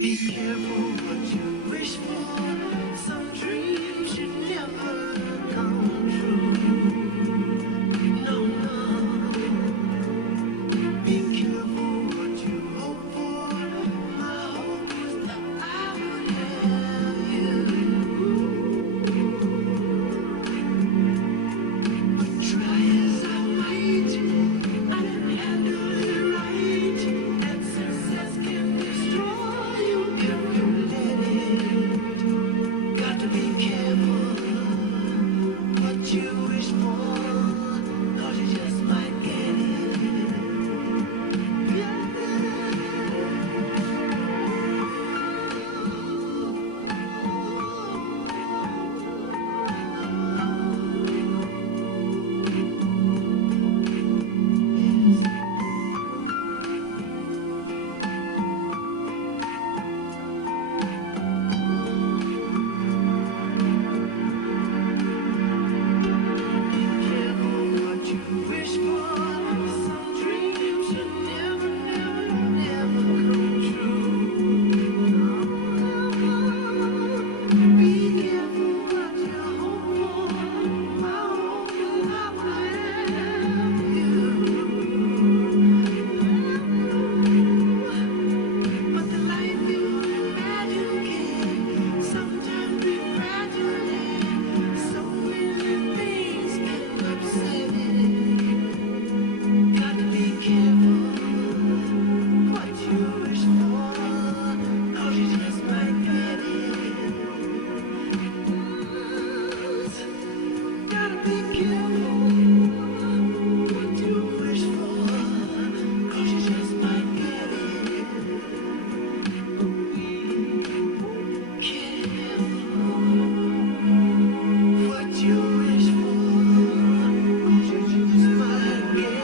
Be careful what you wish for. Some dreams should never come true. No, no. Be careful what you hope for. My hope was that I would have you. But try as I might, I didn't handle it right. And success can destroy you if you let it. Got to be careful what you wish for, 'cause you just might get it. Careful what you wish for. Some dreams should never, never, never come true. Be careful what you hope for. My hope is I would have you. But the life you imagine can sometimes be fragile. So many things can upset it. Got to be careful what you wish for, 'cause you just might get it. Gotta be careful what you wish for, 'cause you just might get it. Careful what you wish for, 'cause you just might get it.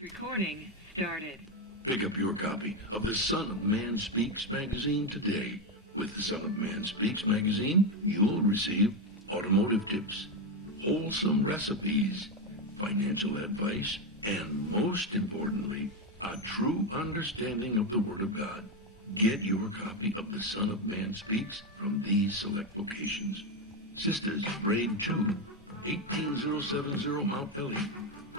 Recording started. Pick up your copy of The Son of Man Speaks magazine today. With The Son of Man Speaks magazine, you'll receive automotive tips, wholesome recipes, financial advice, and most importantly, a true understanding of the Word of God. Get your copy of The Son of Man Speaks from these select locations. Sisters, Braid 2, 18070 Mount Elliott,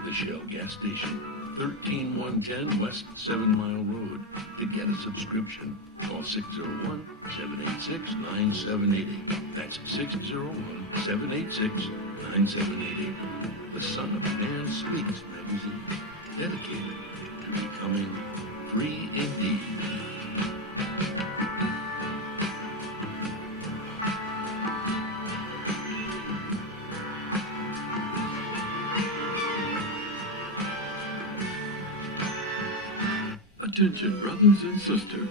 the Shell gas station, 13110 West 7 Mile Road. To get a subscription, call 601-786-9788. That's 601-786-9788. The Son of Man Speaks magazine, dedicated to becoming free indeed. Attention, brothers and sisters,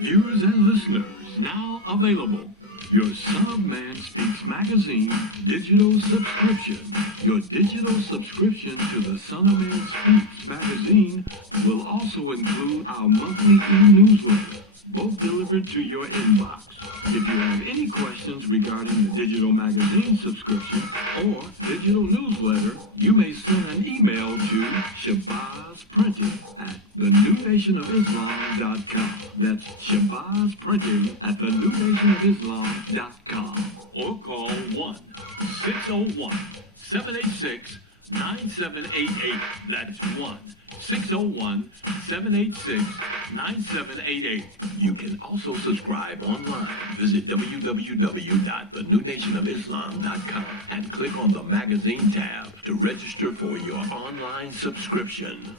viewers and listeners, now available. Your Son of Man Speaks magazine digital subscription. Your digital subscription to the Son of Man Speaks magazine will also include our monthly e-newsletter, both delivered to your inbox. If you have any questions regarding the digital magazine subscription or digital newsletter, you may send an email to shabazprinting@thenewnationofislam.com. That's shabazprinting@thenewnationofislam.com. Or call 1-601-786-9788. That's 1-601-786-9788. You can also subscribe online. Visit www.thenewnationofislam.com and click on the magazine tab to register for your online subscription.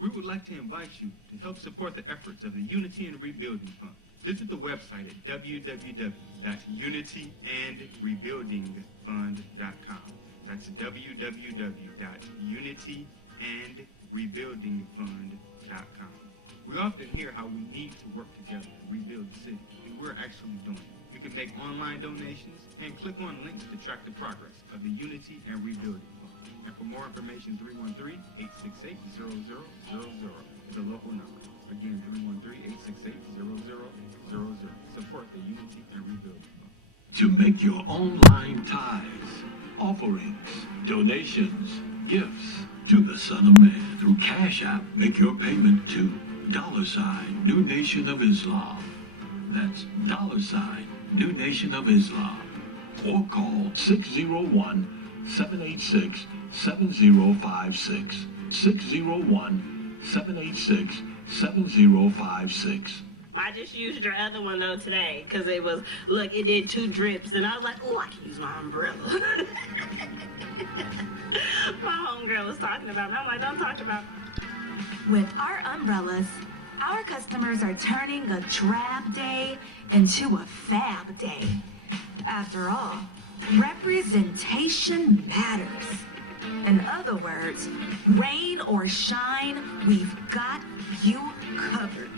We would like to invite you to help support the efforts of the Unity and Rebuilding Fund. Visit the website at www.unityandrebuildingfund.com. That's www.unityandrebuildingfund.com. We often hear how we need to work together to rebuild the city, and we're actually doing it. You can make online donations and click on links to track the progress of the Unity and Rebuilding Fund. And for more information, 313-868-0000 is a local number. Again, 313-868-0000. Support the Unity and Rebuild Fund. To make your online tithes, offerings, donations, gifts to the Son of Man through Cash App, make your payment to $New Nation of Islam. That's $New Nation of Islam. Or call 601-786-7056. 601-786-7056. I just used your other one though today because it was, look, it did 2 drips and I was like, oh, I can use my umbrella. My homegirl was talking about me. I'm like, don't talk about me. With our umbrellas, our customers are turning a drab day into a fab day. After all, representation matters. In other words, rain or shine, we've got you covered.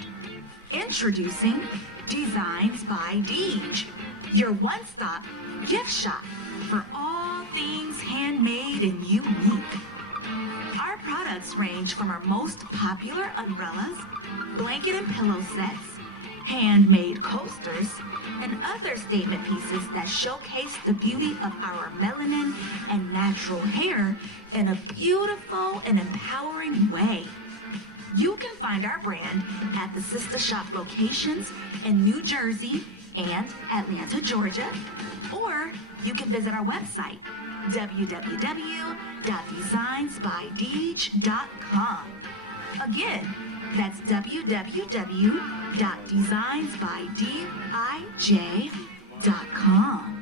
Introducing Designs by Deej, your one-stop gift shop for all things handmade and unique. Our products range from our most popular umbrellas, blanket and pillow sets, handmade coasters, and other statement pieces that showcase the beauty of our melanin and natural hair in a beautiful and empowering way. You can find our brand at the sister shop locations in New Jersey and Atlanta, Georgia, or you can visit our website, www.designsbydeej.com. Again, that's www.designsbydeej.com.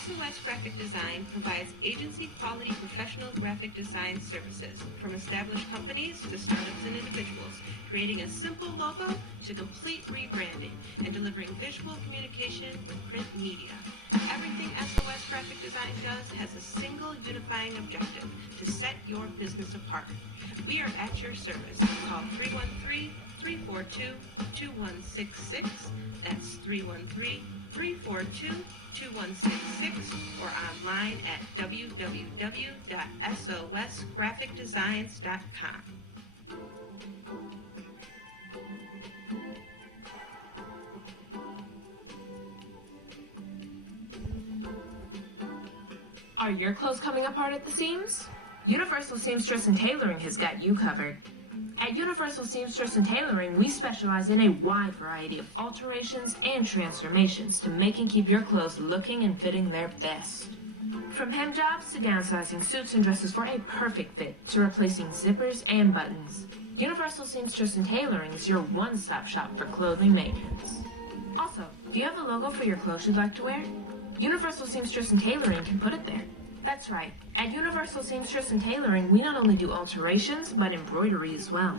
SOS Graphic Design provides agency-quality professional graphic design services from established companies to startups and individuals, creating a simple logo to complete rebranding and delivering visual communication with print media. Everything SOS Graphic Design does has a single unifying objective: to set your business apart. We are at your service. Call 313-342-2166. That's 313-342-2166 or online at www.sosgraphicdesigns.com. Are your clothes coming apart at the seams? Universal Seamstress and Tailoring has got you covered. At Universal Seamstress and Tailoring, we specialize in a wide variety of alterations and transformations to make and keep your clothes looking and fitting their best. From hem jobs to downsizing suits and dresses for a perfect fit to replacing zippers and buttons, Universal Seamstress and Tailoring is your one-stop shop for clothing maintenance. Also, do you have a logo for your clothes you'd like to wear? Universal Seamstress and Tailoring can put it there. That's right. At Universal Seamstress and Tailoring, we not only do alterations, but embroidery as well.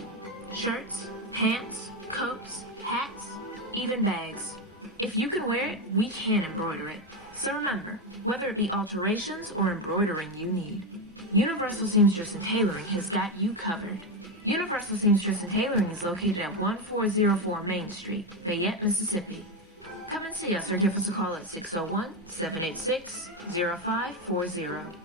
Shirts, pants, coats, hats, even bags. If you can wear it, we can embroider it. So remember, whether it be alterations or embroidering you need, Universal Seamstress and Tailoring has got you covered. Universal Seamstress and Tailoring is located at 1404 Main Street, Fayette, Mississippi. Come and see us or give us a call at 601-786-0540.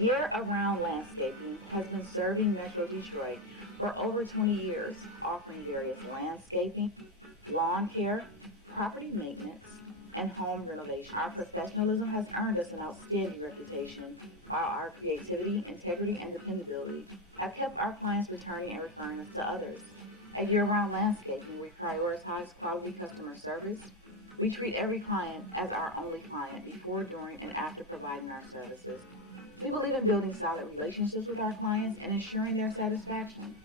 Year-Around Landscaping has been serving Metro Detroit for over 20 years, offering various landscaping, lawn care, property maintenance, and home renovation. Our professionalism has earned us an outstanding reputation, while our creativity, integrity, and dependability have kept our clients returning and referring us to others. At Year-Round Landscaping, we prioritize quality customer service. We treat every client as our only client before, during, and after providing our services. We believe in building solid relationships with our clients and ensuring their satisfaction.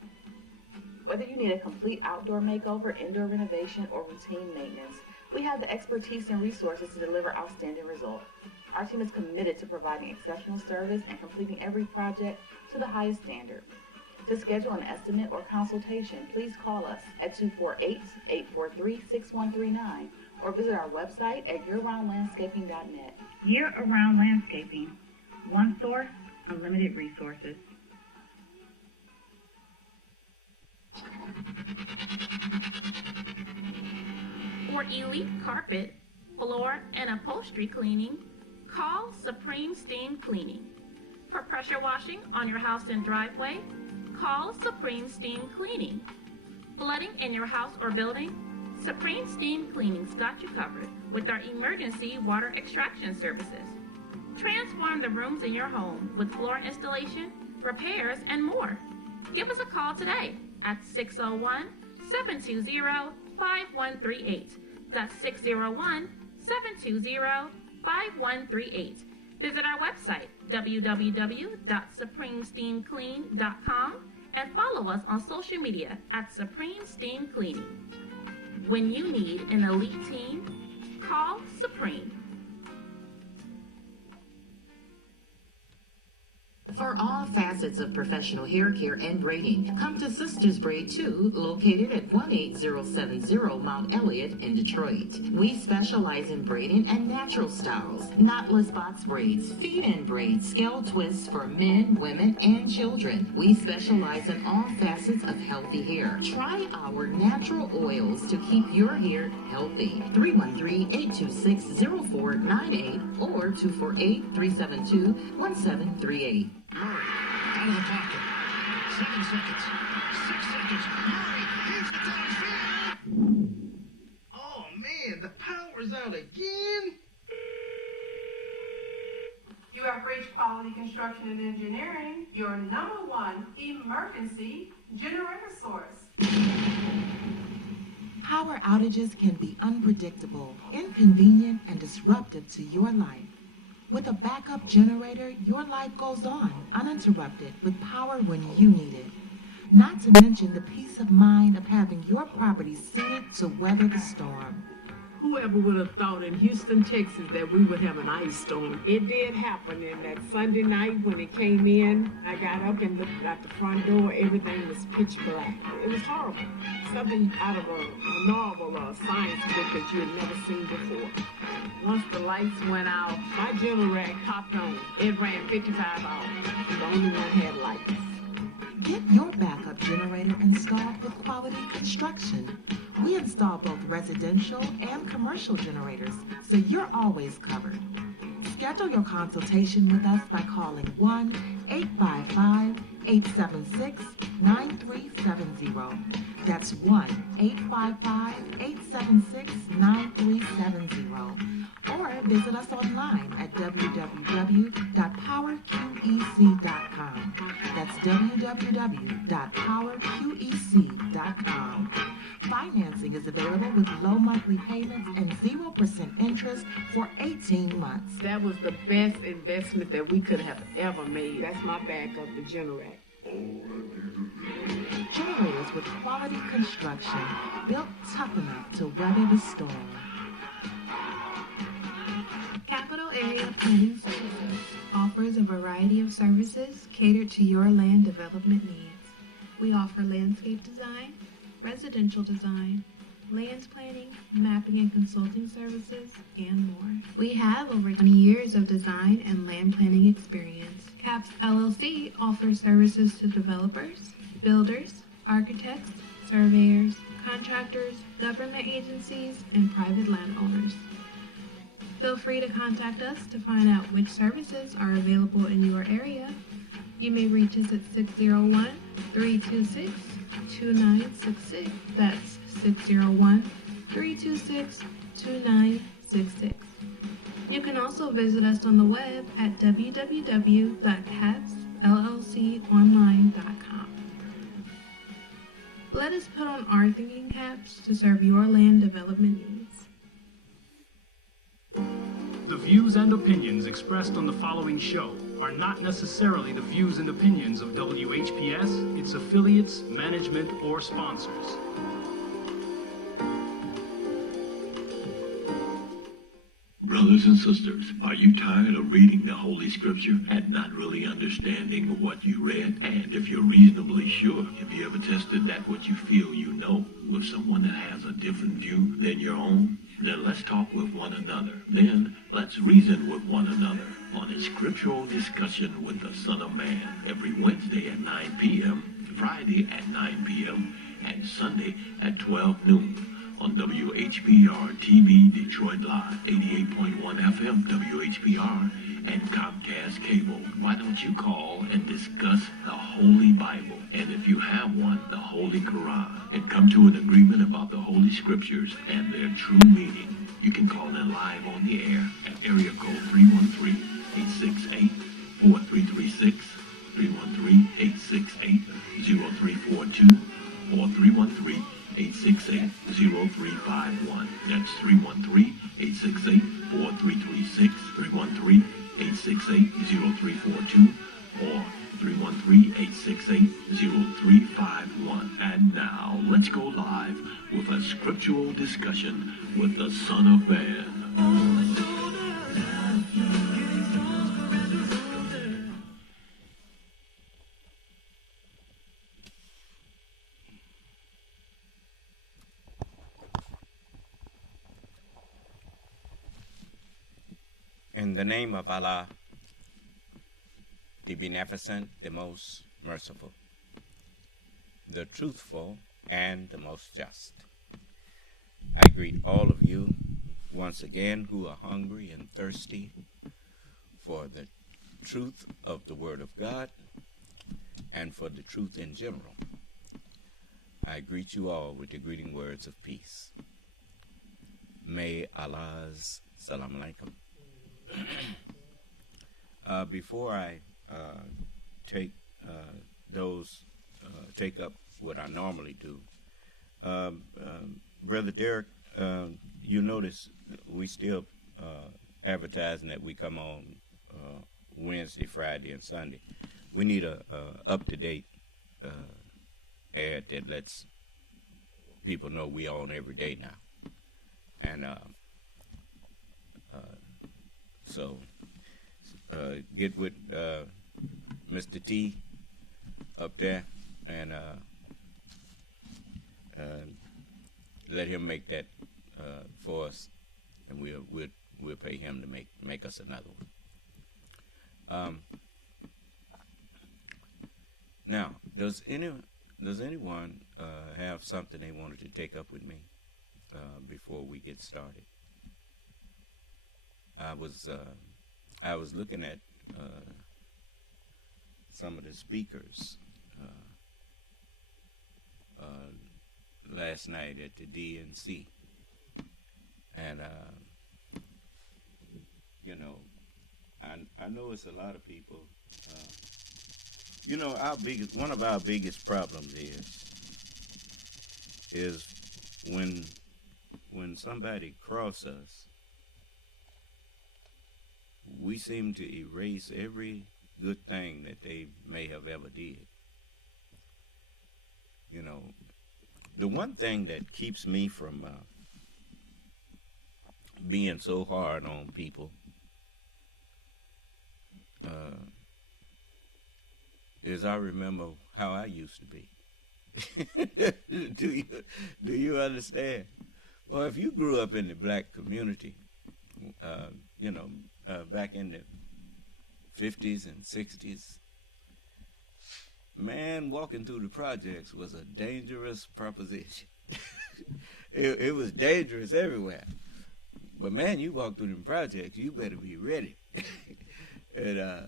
Whether you need a complete outdoor makeover, indoor renovation, or routine maintenance, we have the expertise and resources to deliver outstanding results. Our team is committed to providing exceptional service and completing every project to the highest standard. To schedule an estimate or consultation, please call us at 248-843-6139 or visit our website at yearroundlandscaping.net. Year-Around Landscaping. One source, unlimited resources. For elite carpet, floor, and upholstery cleaning, call Supreme Steam Cleaning. For pressure washing on your house and driveway, call Supreme Steam Cleaning. Flooding in your house or building? Supreme Steam Cleaning's got you covered with our emergency water extraction services. Transform the rooms in your home with floor installation, repairs, and more. Give us a call today at 601-720-5138. That's 601-720-5138. Visit our website, www.supremesteamclean.com, and follow us on social media at Supreme Steam Cleaning. When you need an elite team, call Supreme. For all facets of professional hair care and braiding, come to Sisters Braid 2, located at 18070 Mount Elliott in Detroit. We specialize in braiding and natural styles, knotless box braids, feed-in braids, scale twists for men, women, and children. We specialize in all facets of healthy hair. Try our natural oils to keep your hair healthy. 313-826-0498 or 248-372-1738. Murray, out of the pocket. 7 seconds. 6 seconds. Murray hits the downfield. Oh, man, the power's out again. You have reached Quality Construction and Engineering, your #1 emergency generator source. Power outages can be unpredictable, inconvenient, and disruptive to your life. With a backup generator, your life goes on uninterrupted with power when you need it. Not to mention the peace of mind of having your property suited to weather the storm. Whoever would have thought in Houston, Texas, that we would have an ice storm? It did happen, and that Sunday night when it came in, I got up and looked out the front door. Everything was pitch black. It was horrible. Something out of a novel or a science book that you had never seen before. Once the lights went out, my generator popped on. It ran 55 hours. The only one had lights. Get your backup generator installed with Quality Construction. We install both residential and commercial generators, so you're always covered. Schedule your consultation with us by calling 1-855-876-9370. That's 1-855-876-9370. Or visit us online at www.powerqec.com. That's www.powerqec.com. Financing is available with low monthly payments and 0% interest for 18 months. That was the best investment that we could have ever made. That's my backup, the generator. Generators with Quality Construction, built tough enough to weather the storm. Capital Area Planning Services offers a variety of services catered to your land development needs. We offer landscape design, residential design, land planning, mapping and consulting services, and more. We have over 20 years of design and land planning experience. CAPS LLC offers services to developers, builders, architects, surveyors, contractors, government agencies, and private landowners. Feel free to contact us to find out which services are available in your area. You may reach us at 601-326-2966. That's 601-326-2966. You can also visit us on the web at www.capsllconline.com. Let us put on our thinking caps to serve your land development needs. The views and opinions expressed on the following show are not necessarily the views and opinions of WHPS, its affiliates, management, or sponsors. Brother Brothers and sisters, are you tired of reading the Holy Scripture and not really understanding what you read? And if you're reasonably sure, have you ever tested that what you feel you know with someone that has a different view than your own? Then let's talk with one another. Then let's reason with one another on a Scriptural Discussion with the Son of Man every Wednesday at 9 p.m., Friday at 9 p.m., and Sunday at 12 noon. On WHPR TV Detroit Live, 88.1 FM WHPR, and Comcast Cable. Why don't you call and discuss the Holy Bible, and if you have one, the Holy Quran, and come to an agreement about the Holy Scriptures and their true meaning? You can call in live on the air at area code 313-868-4336, 313-868-0342, or 313-868-0351. That's 313-868-4336, 313-868-0342, or 313-868-0351. And now, let's go live with a Scriptural Discussion with the Son of Man. In the name of Allah, the Beneficent, the Most Merciful, the Truthful, and the Most Just, I greet all of you once again who are hungry and thirsty for the truth of the Word of God and for the truth in general. I greet you all with the greeting words of peace. May Allah's Salam Alaikum. Before I take up what I normally do, Brother Derek, you notice we still advertising that we come on Wednesday, Friday, and Sunday. We need a up-to-date ad that lets people know we on every day now, and so get with Mr. T up there and let him make that for us, and we'll pay him to make us another one. Now, does anyone have something they wanted to take up with me before we get started? I was looking at some of the speakers last night at the DNC, and I know it's a lot of people. One of our biggest problems is when somebody crosses us, we seem to erase every good thing that they may have ever did. The one thing that keeps me from being so hard on people is I remember how I used to be. Do you understand? Well, if you grew up in the black community, back in the 50s and 60s, man, walking through the projects was a dangerous proposition. It was dangerous everywhere. But man, you walk through them projects, you better be ready. And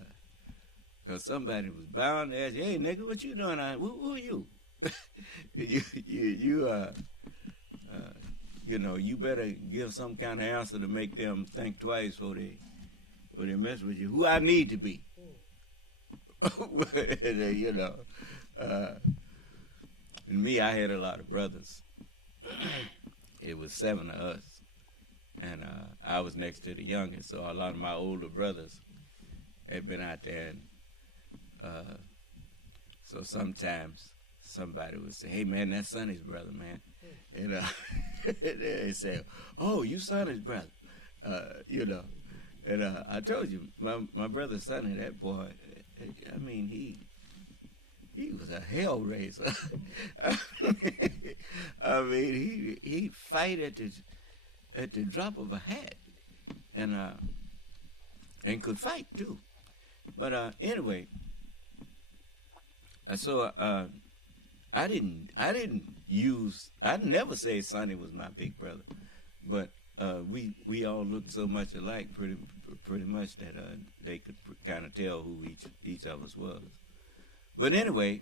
because somebody was bound to ask you, hey, nigga, what you doing? Who are you? You better give some kind of answer to make them think twice before they mess with you. Who I need to be. And me, I had a lot of brothers. It was 7 of us. And I was next to the youngest, so a lot of my older brothers had been out there. And so sometimes somebody would say, hey, man, that's Sonny's brother, man. And they say, oh, you Sonny's brother. And I told you, my brother Sonny, that boy, I mean, he was a hell raiser. I mean, he'd fight at the drop of a hat, and could fight too. But anyway, so I never say Sonny was my big brother, but we all looked so much alike, pretty much that they could kind of tell who each of us was. But anyway,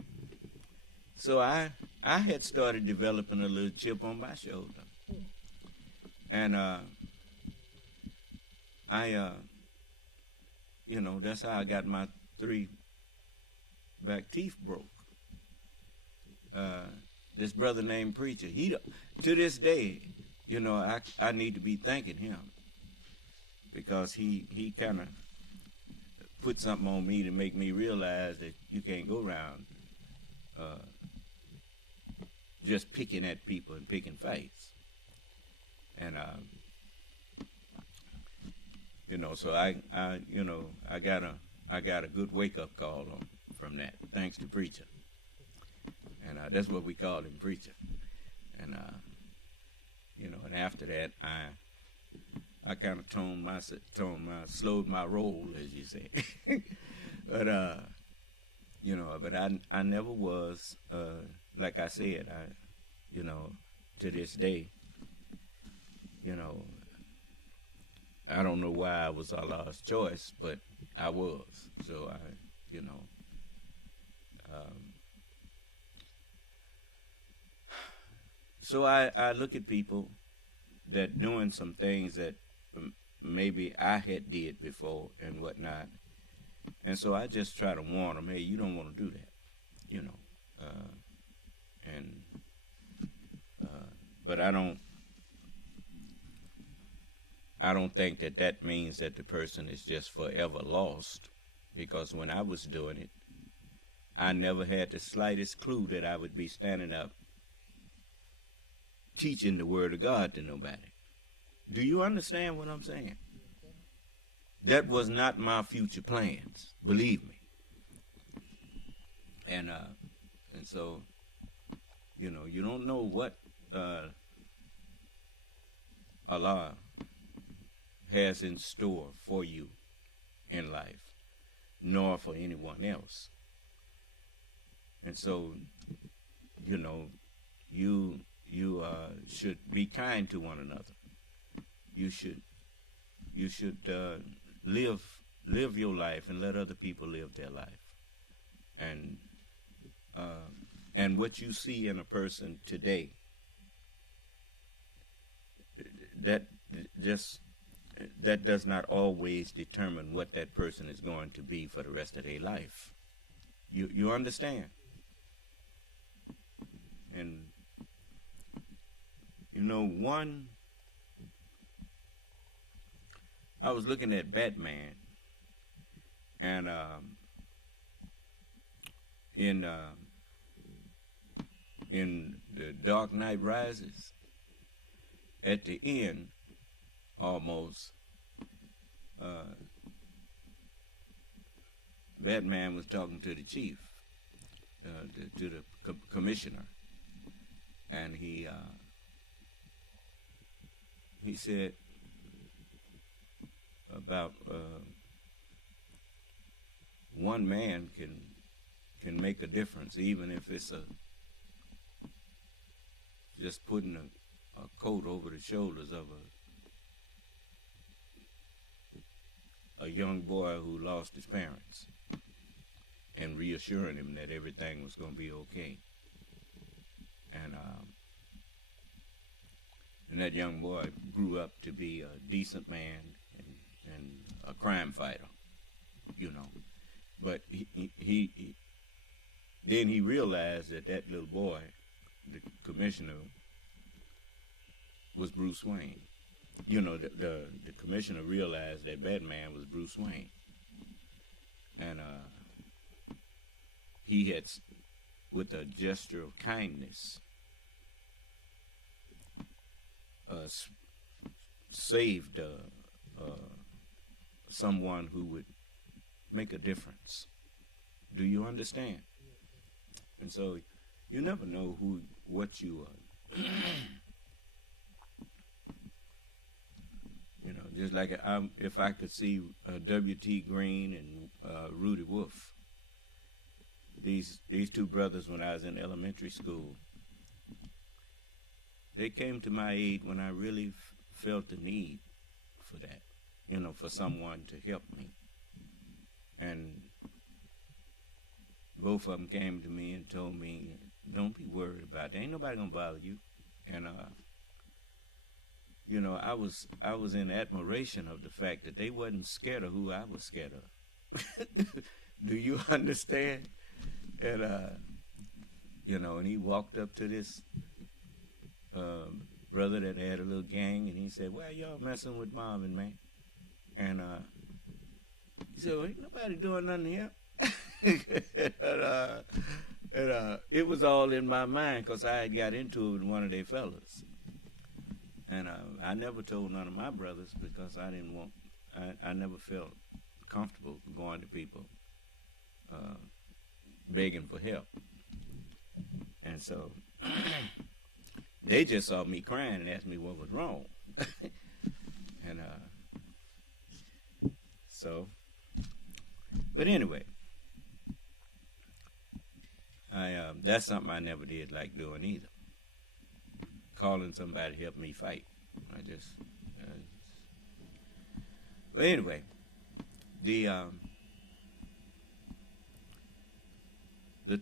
so I had started developing a little chip on my shoulder, and that's how I got my 3 back teeth broke. This brother named Preacher, to this day, I need to be thanking him, because he kind of put something on me to make me realize that you can't go around just picking at people and picking fights. And so I got a good wake up call from that, thanks to Preacher. And that's what we called him, Preacher. And and after that, I kind of slowed my roll, as you say. But but I never was, like I said, to this day, I don't know why I was Allah's choice, but I was. So so I look at people that doing some things that maybe I had did before and whatnot, and so I just try to warn them, hey, you don't want to do that, but I don't think that means that the person is just forever lost, because when I was doing it, I never had the slightest clue that I would be standing up teaching the word of God to nobody. Do you understand what I'm saying? That was not my future plans, believe me. And so, you don't know what Allah has in store for you in life, nor for anyone else. And so, you should be kind to one another. You should live your life and let other people live their life. And what you see in a person today, that does not always determine what that person is going to be for the rest of their life. You understand? And I was looking at Batman, and in The Dark Knight Rises, at the end, almost, Batman was talking to the chief, to the commissioner, and he said about one man can make a difference, even if it's just putting a coat over the shoulders of a young boy who lost his parents, and reassuring him that everything was going to be okay. And that young boy grew up to be a decent man and a crime fighter, But then he realized that little boy, the commissioner, was Bruce Wayne. The commissioner realized that Batman was Bruce Wayne. And he had, with a gesture of kindness, saved someone who would make a difference. Do you understand? And so you never know what you are. You know, just like if I could see W.T. Green and Rudy Wolf, these two brothers when I was in elementary school, they came to my aid when I really felt the need for that, you know, for someone to help me. And both of them came to me and told me, don't be worried about it. Ain't nobody gonna bother you. And you know, I was in admiration of the fact that they wasn't scared of who I was scared of. Do you understand? And you know, and he walked up to this brother that had a little gang, and he said, "Well, y'all messing with Marvin, man." And he said, "Well, ain't nobody doing nothing here." and it was all in my mind because I had got into it with one of their fellas. And I never told none of my brothers because I didn't want, I never felt comfortable going to people begging for help. And so they just saw me crying and asked me what was wrong. And so, but anyway, that's something I never did like doing either. Calling somebody to help me fight. But anyway, the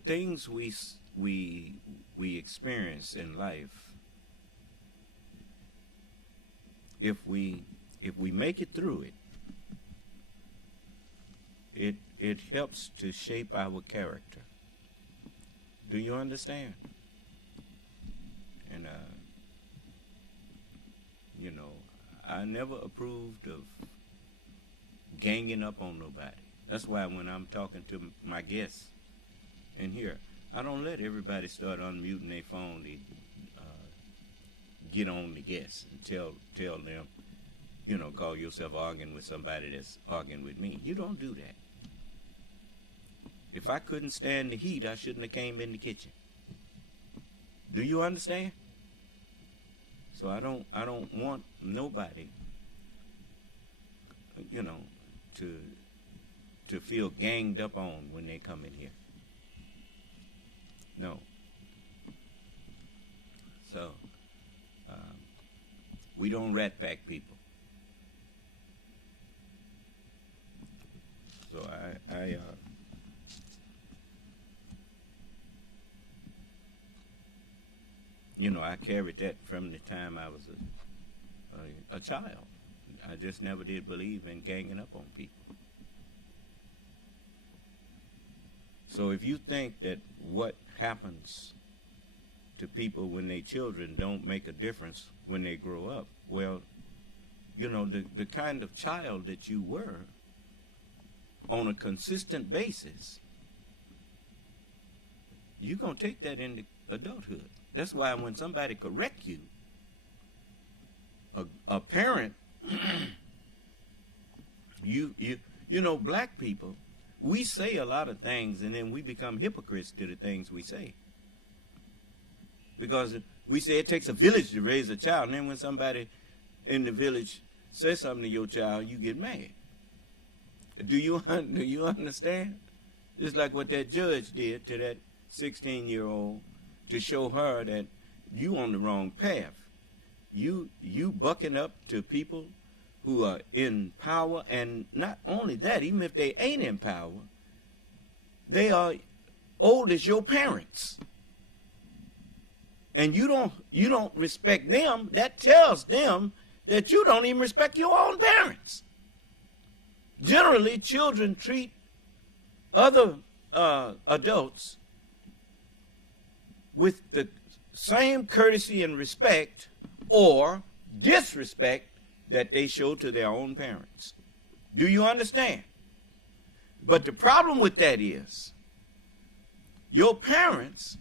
things we experience in life, if we make it through it, it helps to shape our character. Do you understand? And you know, I never approved of ganging up on nobody. That's why when I'm talking to my guests in here, I don't let everybody start unmuting their phone to get on the guests and tell them, you know, call yourself arguing with somebody that's arguing with me. You don't do that. If I couldn't stand the heat, I shouldn't have came in the kitchen. Do you understand? So I don't want nobody, you know, to feel ganged up on when they come in here. No. So we don't rat pack people. So I you know, I carried that from the time I was a child. I just never did believe in ganging up on people. So if you think that what happens to people when they're children don't make a difference when they grow up, well, you know, the kind of child that you were on a consistent basis, you're going to take that into adulthood. That's why when somebody correct you, a parent, you know, black people, we say a lot of things and then we become hypocrites to the things we say. Because we say it takes a village to raise a child, and then when somebody in the village says something to your child, you get mad. Do you understand? Just like what that judge did to that 16-year-old to show her that you on the wrong path. You bucking up to people who are in power, and not only that, even if they ain't in power, they are old as your parents. And you don't respect them. That tells them that you don't even respect your own parents. Generally, children treat other adults with the same courtesy and respect or disrespect that they show to their own parents. Do you understand? But the problem with that is your parents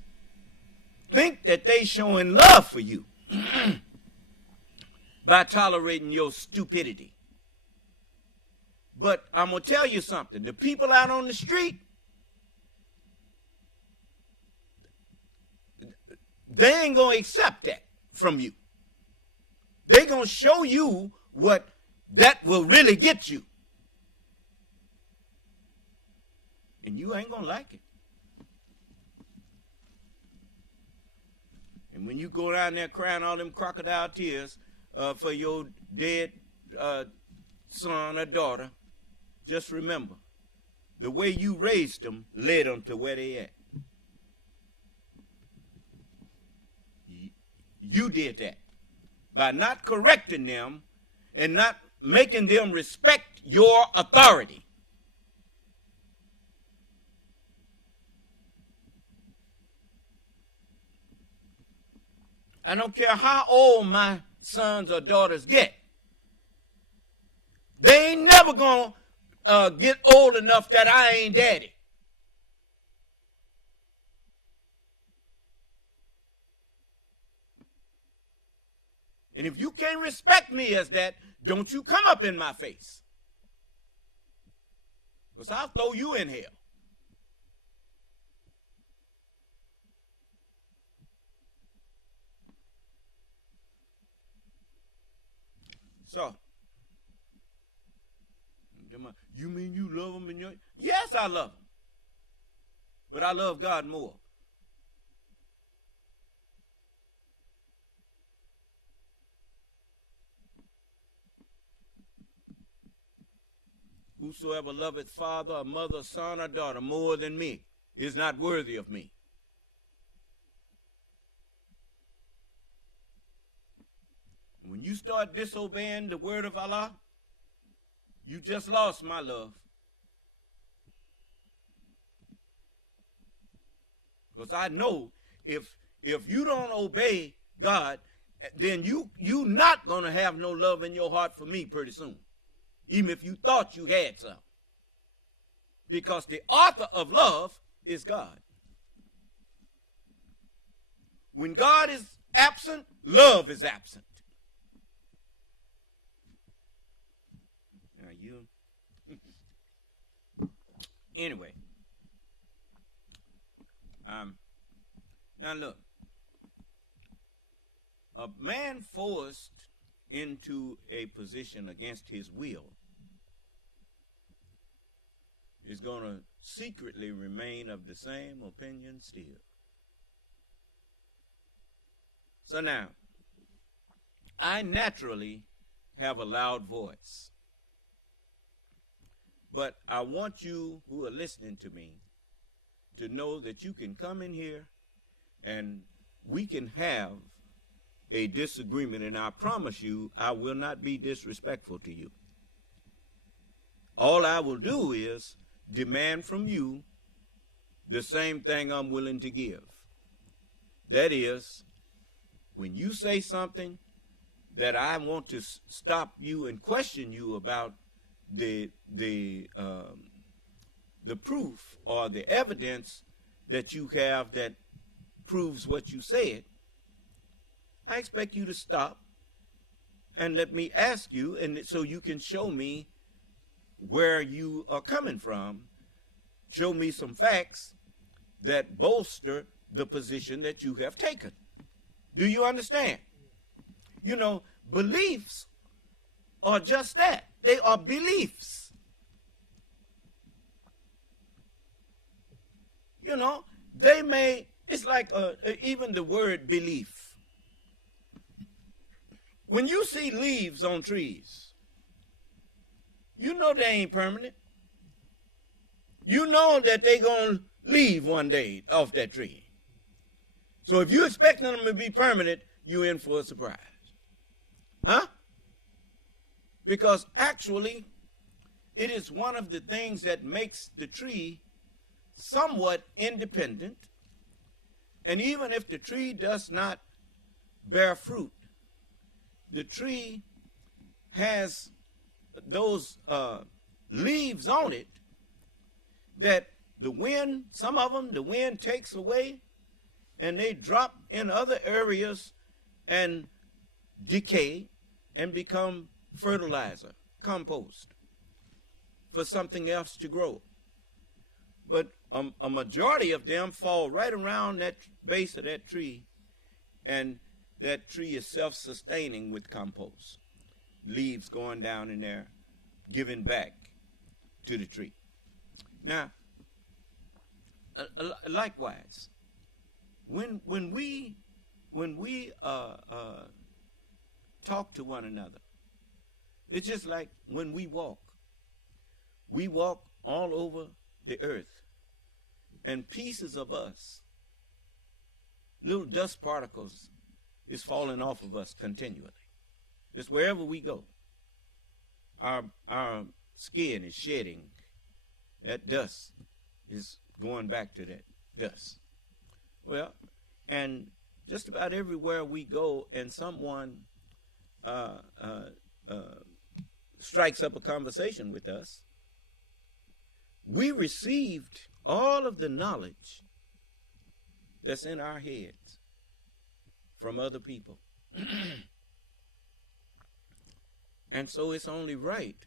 think that they showing love for you by tolerating your stupidity. But I'm going to tell you something. The people out on the street, they ain't going to accept that from you. They're going to show you what that will really get you. And you ain't going to like it. And when you go down there crying all them crocodile tears for your dead son or daughter, just remember, the way you raised them led them to where they at. You did that by not correcting them and not making them respect your authority. I don't care how old my sons or daughters get. They ain't never going to get old enough that I ain't daddy. And if you can't respect me as that, don't you come up in my face. Because I'll throw you in hell. So, you mean you love them in your... Yes, I love them. But I love God more. Whosoever loveth father or mother, son or daughter more than me is not worthy of me. When you start disobeying the word of Allah, you just lost my love. Because I know if you don't obey God, then you not going to have no love in your heart for me pretty soon. Even if you thought you had some. Because the author of love is God. When God is absent, love is absent. Now you... Anyway. Now look. A man forced into a position against his will is going to secretly remain of the same opinion still. So now, I naturally have a loud voice. But I want you who are listening to me to know that you can come in here and we can have a disagreement, and I promise you I will not be disrespectful to you. All I will do is demand from you the same thing I'm willing to give. That is, when you say something that I want to stop you and question you about the proof or the evidence that you have that proves what you said, I expect you to stop and let me ask you, and so you can show me where you are coming from, show me some facts that bolster the position that you have taken. Do you understand? You know, beliefs are just that. They are beliefs. You know, they may, it's like even the word belief. When you see leaves on trees, you know they ain't permanent. You know that they going to leave one day off that tree. So if you expect them to be permanent, you're in for a surprise. Huh? Because actually, it is one of the things that makes the tree somewhat independent. And even if the tree does not bear fruit, the tree has those leaves on it that the wind, some of them, the wind takes away and they drop in other areas and decay and become fertilizer, compost. for something else to grow. But a majority of them fall right around that base of that tree, and that tree is self-sustaining with compost. Leaves going down in there, giving back to the tree. Now, likewise, when we talk to one another, it's just like when we walk all over the earth, and pieces of us, little dust particles, is falling off of us continually. Just wherever we go, our skin is shedding. That dust is going back to that dust. Well, and just about everywhere we go and someone strikes up a conversation with us, we received all of the knowledge that's in our heads from other people. And so it's only right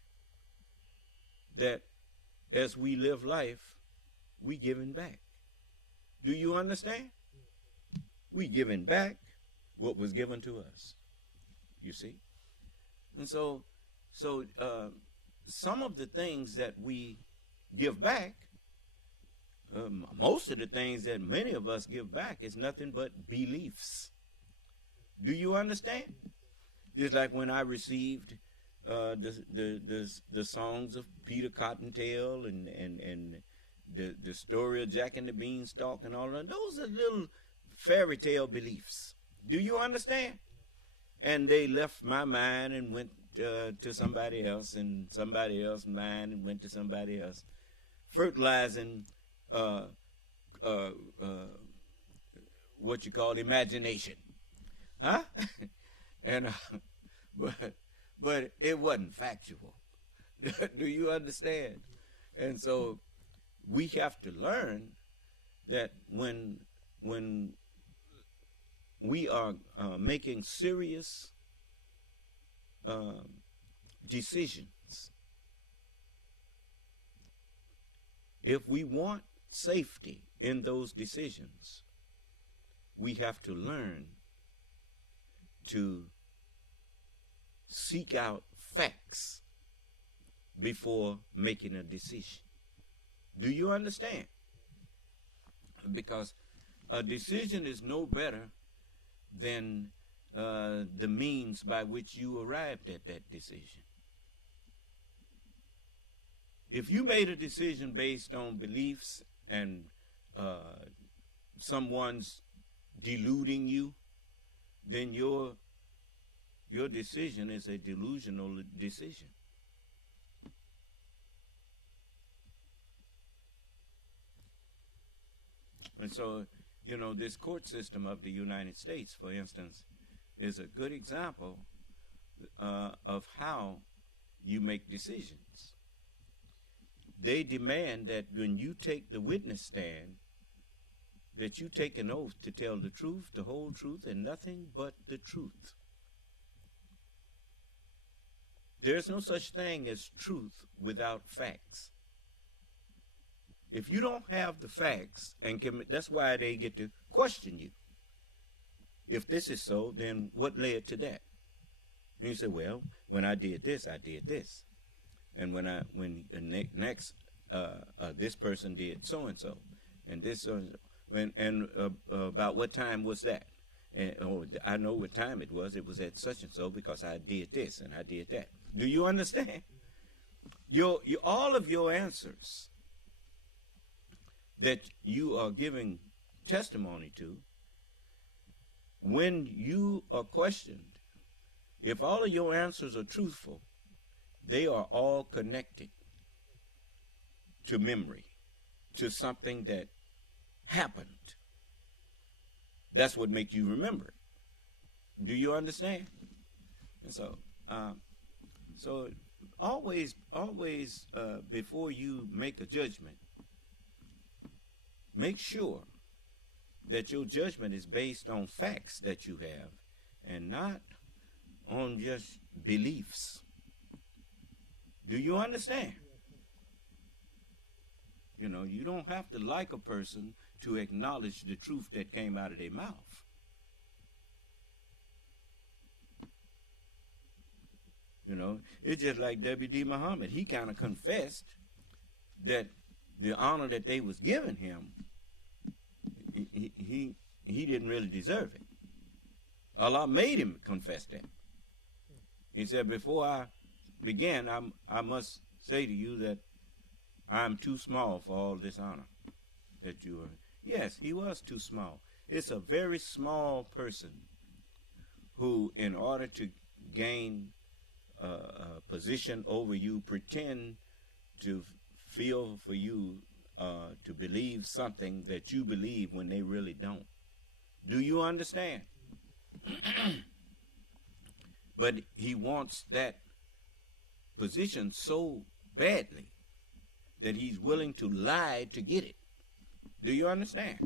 that as we live life, we giving back. Do you understand? We giving back what was given to us. You see? And so some of the things that we give back, most of the things that many of us give back is nothing but beliefs. Do you understand? Just like when I received the songs of Peter Cottontail and the story of Jack and the Beanstalk and all that, those are little fairy tale beliefs. Do you understand? And they left my mind and went to somebody else, and somebody else's mind and went to somebody else, fertilizing what you call imagination, huh? And but it wasn't factual. Do you understand? And so we have to learn that when we are making serious decisions, if we want safety in those decisions, we have to learn to seek out facts before making a decision. Do you understand? Because a decision is no better than the means by which you arrived at that decision. If you made a decision based on beliefs and someone's deluding you, then your decision is a delusional decision. And so, you know, this court system of the United States, for instance, is a good example of how you make decisions. They demand that when you take the witness stand, that you take an oath to tell the truth, the whole truth, and nothing but the truth. There's no such thing as truth without facts. If you don't have the facts, that's why they get to question you. If this is so, then what led to that? And you say, well, when I did this, I did this. And when next this person did so and so, and this and about what time was that? And I know what time it was. It was at such and so because I did this and I did that. Do you understand? All of your answers that you are giving testimony to, when you are questioned, if all of your answers are truthful, they are all connected to memory, to something that happened. That's what makes you remember it. Do you understand? And so, always, before you make a judgment, make sure that your judgment is based on facts that you have and not on just beliefs. Do you understand? You know, you don't have to like a person to acknowledge the truth that came out of their mouth. You know, it's just like W.D. Muhammad. He kind of confessed that the honor that they was giving him, he didn't really deserve it. Allah made him confess that. He said, before I begin, I must say to you that I'm too small for all this honor that you are. Yes, he was too small. It's a very small person who, in order to gain a position over you, pretend to feel for you to believe something that you believe when they really don't. Do you understand? But he wants that position so badly that he's willing to lie to get it. Do you understand?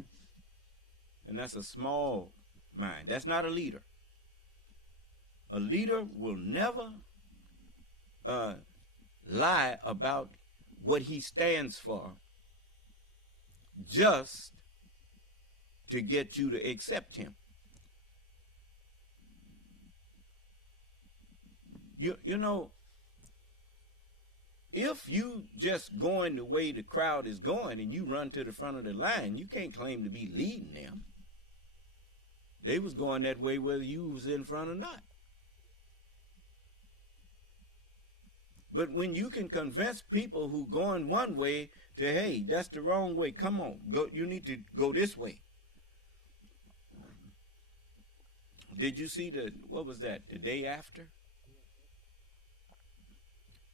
And that's a small mind. That's not a leader. A leader will never lie about what he stands for just to get you to accept him. You know, if you just going the way the crowd is going and you run to the front of the line, you can't claim to be leading them. They was going that way whether you was in front or not. But when you can convince people who going one way to, hey, that's the wrong way, come on, go, you need to go this way. Did you see what was that, the day after?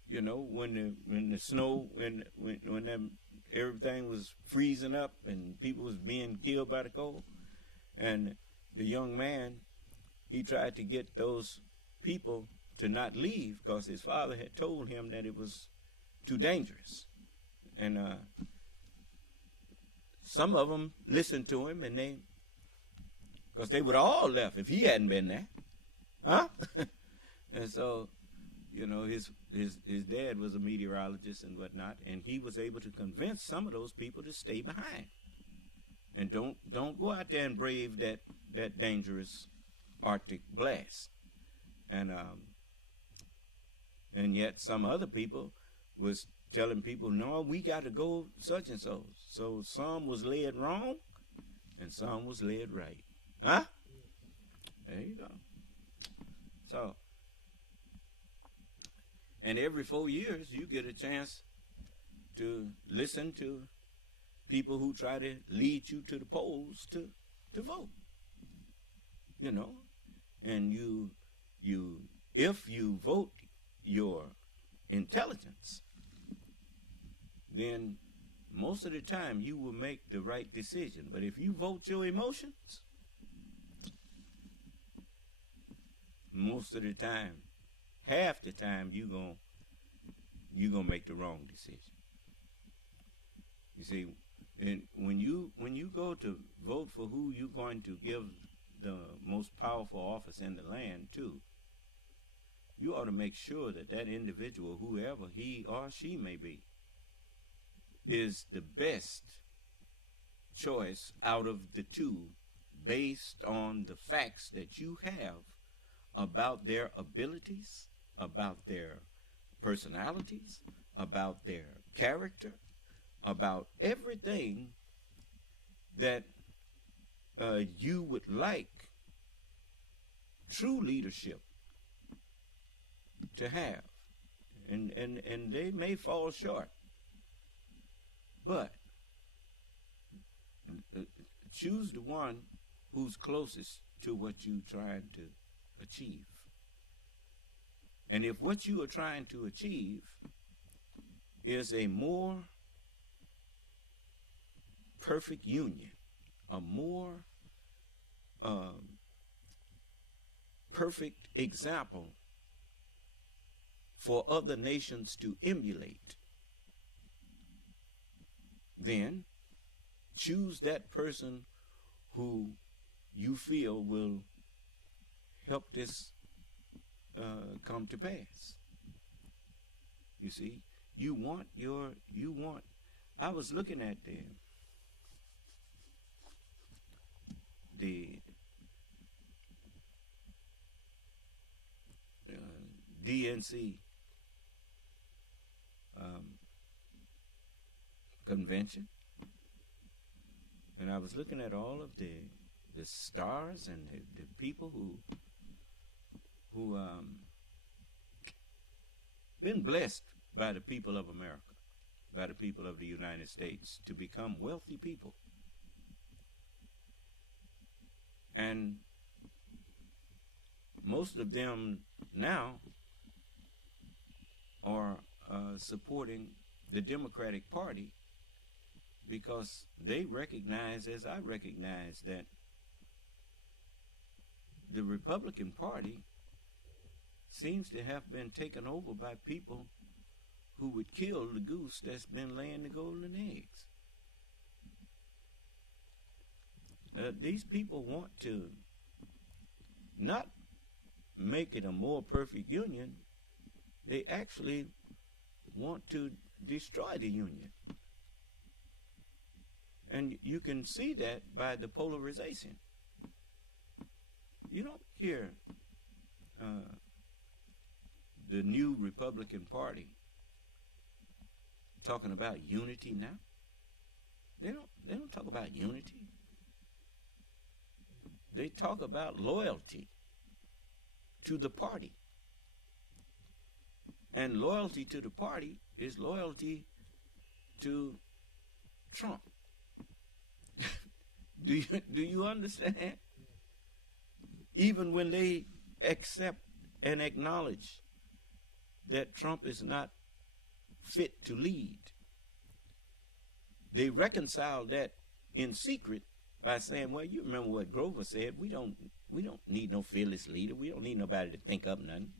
You know, when the snow, when everything was freezing up and people was being killed by the cold, and the young man, he tried to get those people to not leave because his father had told him that it was too dangerous, and some of them listened to him, and because they would have all left if he hadn't been there, huh? And so, you know, his dad was a meteorologist and whatnot, and he was able to convince some of those people to stay behind and don't go out there and brave that dangerous Arctic blast. And yet some other people was telling people, no, we got to go such and so. So some was led wrong and some was led right. Huh? There you go. So, and every 4 years you get a chance to listen to people who try to lead you to the polls to vote. You know, and if you vote your intelligence, then most of the time you will make the right decision. But if you vote your emotions, most of the time, half the time you're gonna make the wrong decision. You see, and when you go to vote for who you're going to give the most powerful office in the land to, you ought to make sure that that individual, whoever he or she may be, is the best choice out of the two based on the facts that you have about their abilities, about their personalities, about their character, about everything that you would like true leadership to have. And they may fall short, but choose the one who's closest to what you're trying to achieve. And if what you are trying to achieve is a more perfect union, a more perfect example for other nations to emulate, then choose that person who you feel will help this come to pass. You see, I was looking at the DNC convention, and I was looking at all of the stars and the people who been blessed by the people of America, by the people of the United States, to become wealthy people. And most of them now are supporting the Democratic Party because they recognize, as I recognize, that the Republican Party seems to have been taken over by people who would kill the goose that's been laying the golden eggs. These people want to not make it a more perfect union. They actually want to destroy the union. And you can see that by the polarization. You don't hear the new Republican Party talking about unity now. They don't talk about unity. They talk about loyalty to the party. And loyalty to the party is loyalty to Trump. Do you understand? Even when they accept and acknowledge that Trump is not fit to lead, they reconcile that in secret by saying, well, you remember what Grover said, we don't need no fearless leader. We don't need nobody to think up nothing.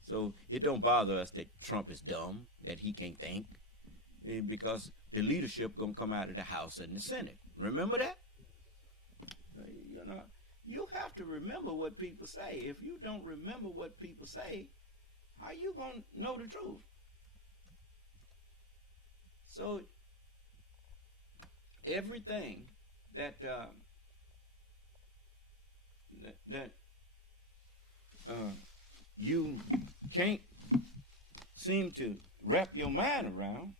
So it don't bother us that Trump is dumb, that he can't think, because the leadership gonna come out of the House and the Senate. Remember that? You know, you have to remember what people say. If you don't remember what people say, how you gonna know the truth? So everything that you can't seem to wrap your mind around,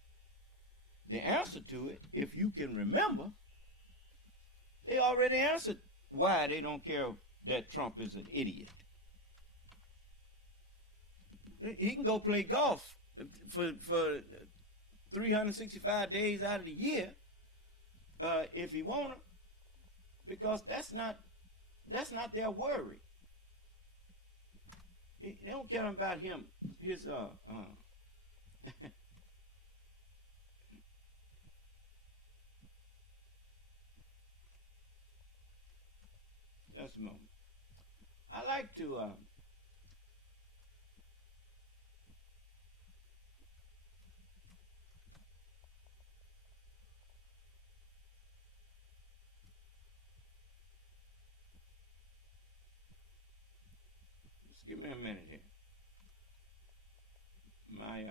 the answer to it, if you can remember, they already answered why they don't care that Trump is an idiot. He can go play golf for 365 days out of the year if he want to, because that's not their worry. They don't care about him. His just a moment. I like to just give me a minute here. My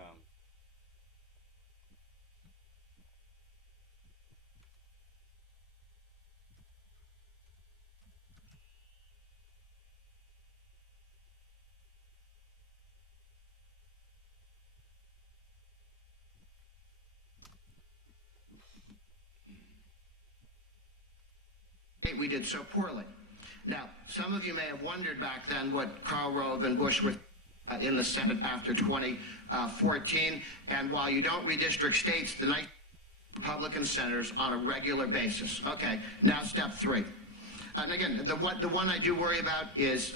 we did so poorly. Now, some of you may have wondered back then what Karl Rove and Bush were in the Senate after 2014, and while you don't redistrict states, the nice Republican senators on a regular basis. Okay, now step 3. And again, the one I do worry about is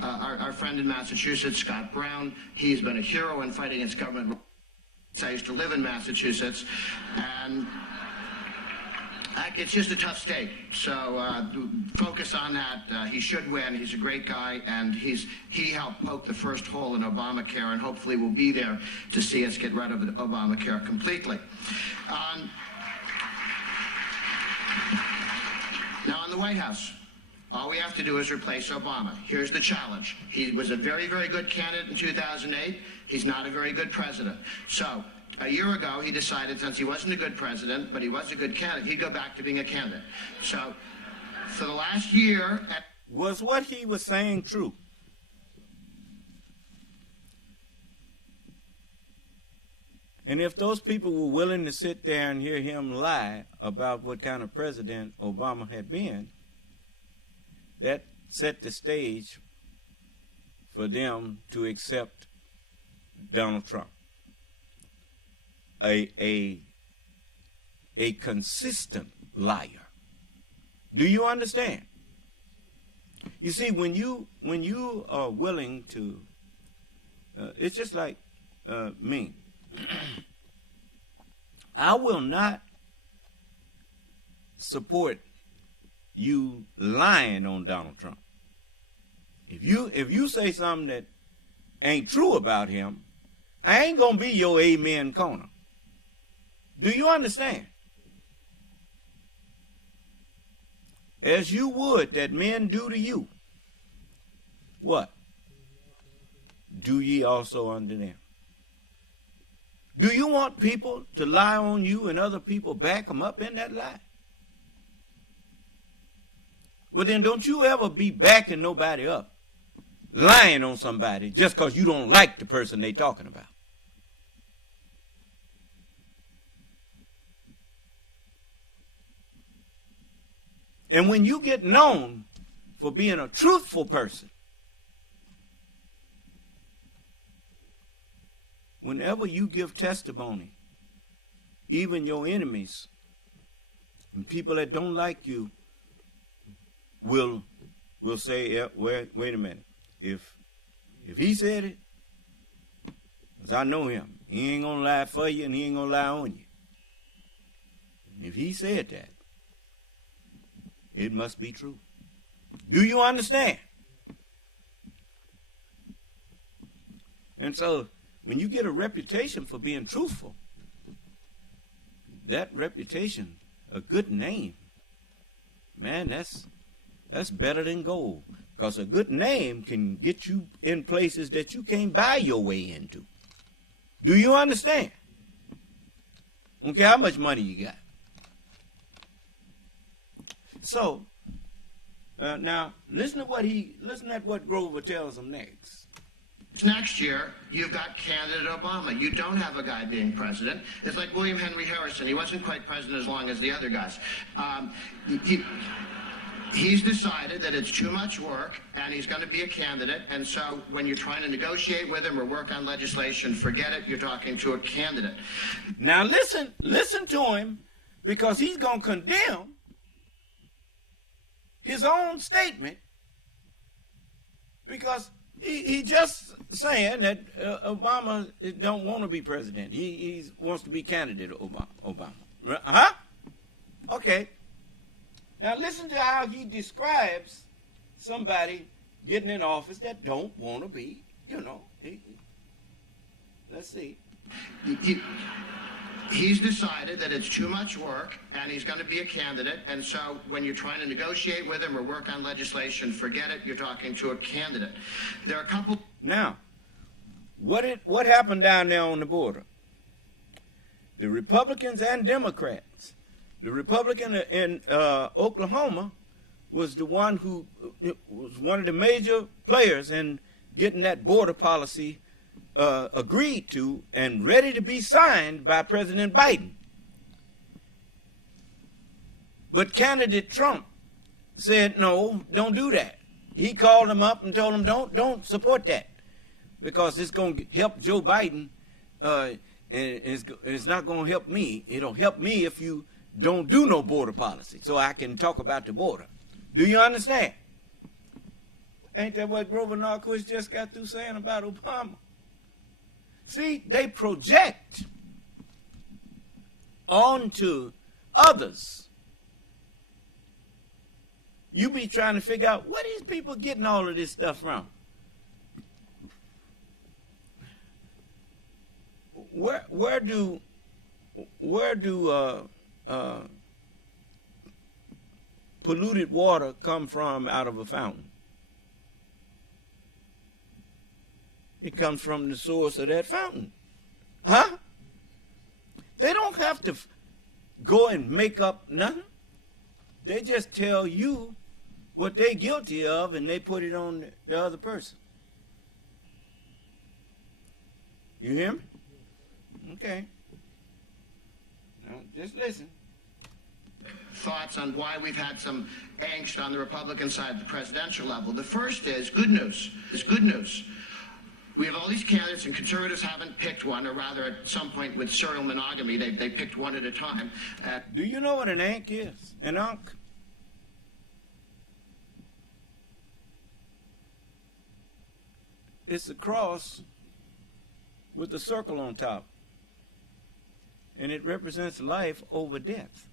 our friend in Massachusetts, Scott Brown. He's been a hero in fighting against government. I used to live in Massachusetts, and it's just a tough state. So focus on that. He should win. He's a great guy, and he helped poke the first hole in Obamacare, and hopefully will be there to see us get rid of Obamacare completely. Now, on the White House, all we have to do is replace Obama. Here's the challenge. He was a very, very good candidate in 2008. He's not a very good president. So A year ago, he decided since he wasn't a good president, but he was a good candidate, he'd go back to being a candidate. So, for the last year... Was what he was saying true? And if those people were willing to sit there and hear him lie about what kind of president Obama had been, that set the stage for them to accept Donald Trump. A consistent liar. Do you understand? You see, when you are willing to, it's just like me. I will not support you lying on Donald Trump. If you say something that ain't true about him, I ain't gonna be your amen corner. Do you understand? As you would that men do to you, what? Do ye also unto them? Do you want people to lie on you and other people back them up in that lie? Well, then don't you ever be backing nobody up, lying on somebody just because you don't like the person they talking about. And when you get known for being a truthful person, whenever you give testimony, even your enemies and people that don't like you will say, yeah, wait a minute. If he said it, because I know him, he ain't going to lie for you and he ain't going to lie on you. And if he said that, it must be true. Do you understand? And so, when you get a reputation for being truthful, that reputation, a good name, man, that's better than gold. Because a good name can get you in places that you can't buy your way into. Do you understand? Don't care how much money you got. So, now, listen at what Grover tells him next. Next year, you've got candidate Obama. You don't have a guy being president. It's like William Henry Harrison. He wasn't quite president as long as the other guys. He's decided that it's too much work, and he's going to be a candidate. And so when you're trying to negotiate with him or work on legislation, forget it. You're talking to a candidate. Now listen to him, because he's going to condemn his own statement, because he just saying that Obama don't want to be president. He wants to be candidate Obama. Huh? Okay. Now listen to how he describes somebody getting in office that don't want to be, let's see. He's decided that it's too much work, and he's going to be a candidate. And so when you're trying to negotiate with him or work on legislation, forget it. You're talking to a candidate. There are a couple... Now, what happened down there on the border? The Republicans and Democrats. The Republican in Oklahoma was the one who was one of the major players in getting that border policy agreed to and ready to be signed by President Biden. But candidate Trump said, no, don't do that. He called him up and told him, don't support that, because it's going to help Joe Biden, and it's not going to help me. It'll help me if you don't do no border policy, so I can talk about the border. Do you understand? Ain't that what Grover Norquist just got through saying about Obama? See, they project onto others. You be trying to figure out where these people getting all of this stuff from. Where do polluted water come from out of a fountain? It comes from the source of that fountain. Huh? They don't have to go and make up nothing. They just tell you what they're guilty of, and they put it on the other person. You hear me? Okay. Now, just listen. Thoughts on why we've had some angst on the Republican side at the presidential level. The first is good news. It's good news. We have all these candidates, and conservatives haven't picked one, or rather at some point with serial monogamy, they picked one at a time. Do you know what an ankh is? An ankh? It's a cross with a circle on top. And it represents life over death.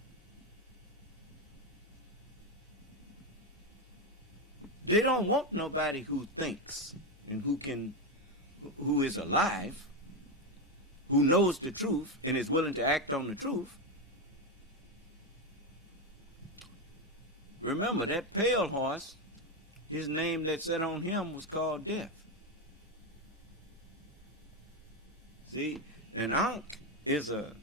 They don't want nobody who thinks and who is alive, who knows the truth and is willing to act on the truth. Remember, that pale horse, his name that sat on him was called death. See, an ankh is a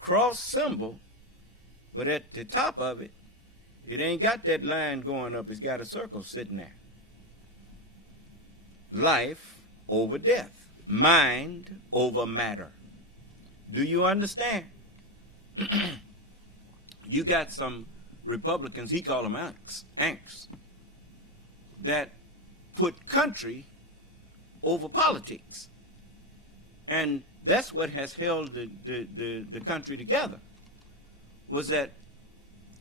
cross symbol, but at the top of it, it ain't got that line going up. It's got a circle sitting there. Life over death. Mind over matter. Do you understand? You got some Republicans, he call them ankhs, that put country over politics. And that's what has held the country together, was that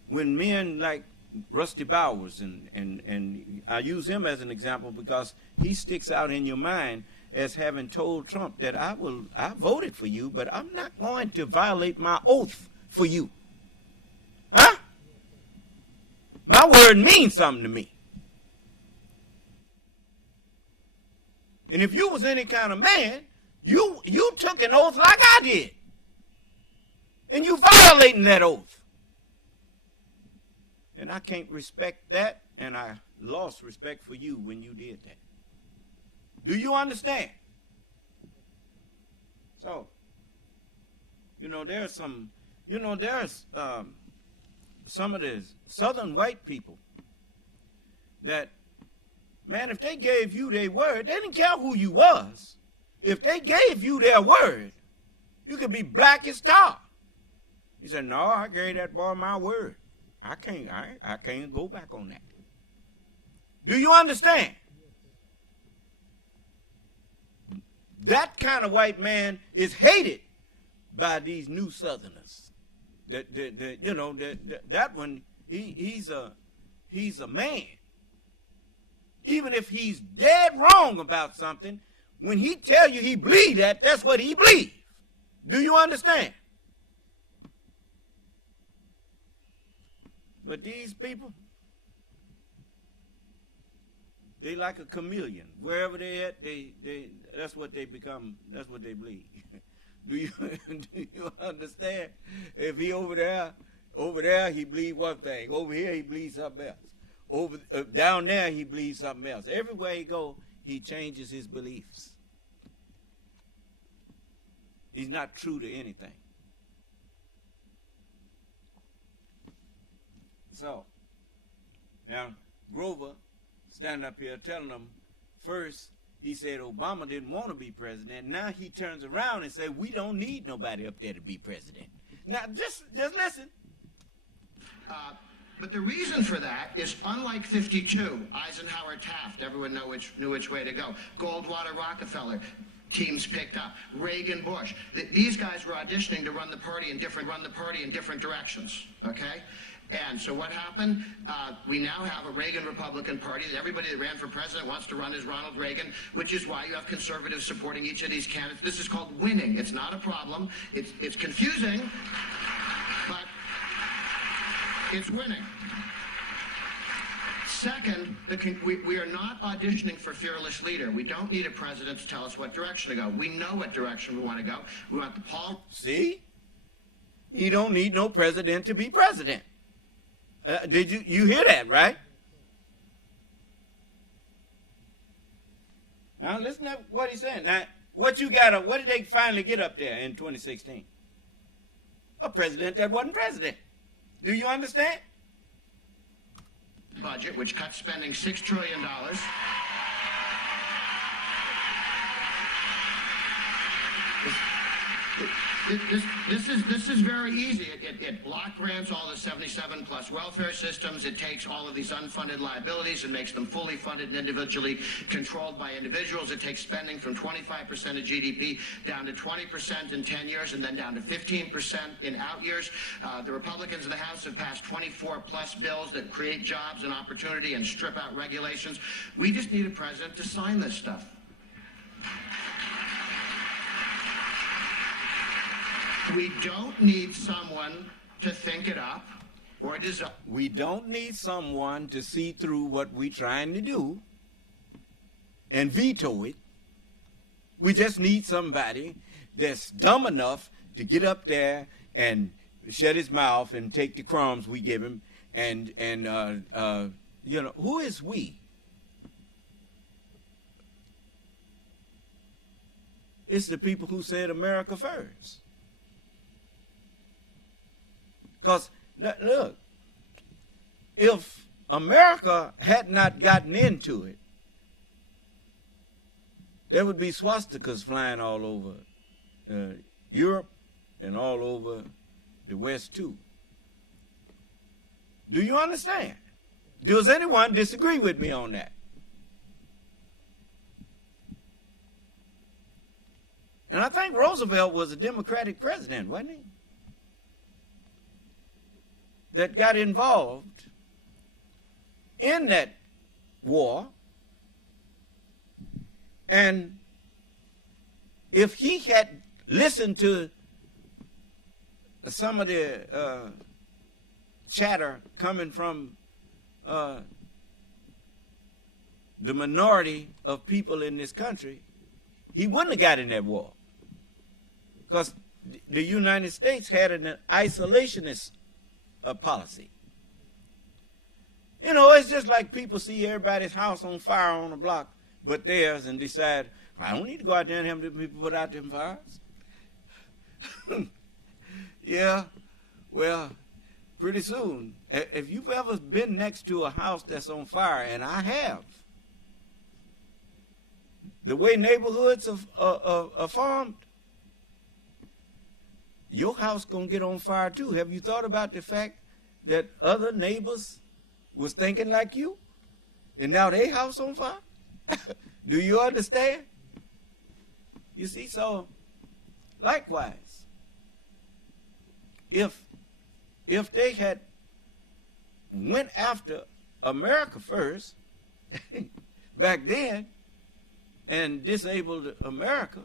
when men like Rusty Bowers, and I use him as an example because he sticks out in your mind as having told Trump that I voted for you, but I'm not going to violate my oath for you. Huh? My word means something to me. And if you was any kind of man, you took an oath like I did. And you violating that oath. And I can't respect that, and I lost respect for you when you did that. Do you understand? So, there's some of the southern white people that, man, if they gave you their word, they didn't care who you was. If they gave you their word, you could be black as tar. He said, no, I gave that boy my word. I can't go back on that. Do you understand? That kind of white man is hated by these new Southerners. That one, he's a man. Even if he's dead wrong about something, when he tell you he believe that, that's what he believes. Do you understand? But these people, they like a chameleon. Wherever they at, that's what they become. That's what they believe. Do you understand? If he over there he believes one thing. Over here he believes something else. Down there he believes something else. Everywhere he go, he changes his beliefs. He's not true to anything. So, now Grover standing up here telling them, first he said Obama didn't want to be president. Now he turns around and says we don't need nobody up there to be president. Now just listen. But the reason for that is, unlike 52, Eisenhower, Taft, everyone knew which way to go. Goldwater, Rockefeller, teams picked up. Reagan, Bush. These guys were auditioning to run the party in different directions. Okay. And so what happened? We now have a Reagan Republican Party. Everybody that ran for president wants to run as Ronald Reagan, which is why you have conservatives supporting each of these candidates. This is called winning. It's not a problem. It's confusing, but it's winning. Second, we are not auditioning for fearless leader. We don't need a president to tell us what direction to go. We know what direction we want to go. We want the Paul. See? He don't need no president to be president. Did you hear that, right? Now listen to what he's saying. Now, What did they finally get up there in 2016? A president that wasn't president. Do you understand? Budget, which cuts spending $6 trillion. This is very easy. It block grants all the 77 plus welfare systems. It takes all of these unfunded liabilities and makes them fully funded and individually controlled by individuals. It takes spending from 25% of GDP down to 20% in 10 years and then down to 15% in out years. The Republicans in the House have passed 24 plus bills that create jobs and opportunity and strip out regulations. We just need a president to sign this stuff. We don't need someone to think it up or design. We don't need someone to see through what we're trying to do and veto it. We just need somebody that's dumb enough to get up there and shut his mouth and take the crumbs we give him. And you know, who is we? It's the people who said America first. Because, look, if America had not gotten into it, there would be swastikas flying all over Europe and all over the West, too. Do you understand? Does anyone disagree with me on that? And I think Roosevelt was a Democratic president, wasn't he? That got involved in that war. And if he had listened to some of the chatter coming from the minority of people in this country, he wouldn't have got in that war. Because the United States had an isolationist policy. You know, it's just like people see everybody's house on fire on the block but theirs and decide, I don't need to go out there and have them people put out them fires. Yeah, well, pretty soon, if you've ever been next to a house that's on fire, and I have, the way neighborhoods are formed, your house gonna get on fire too. Have you thought about the fact that other neighbors was thinking like you, and now their house on fire? Do you understand? You see, so likewise, if they had went after America first back then and disabled America,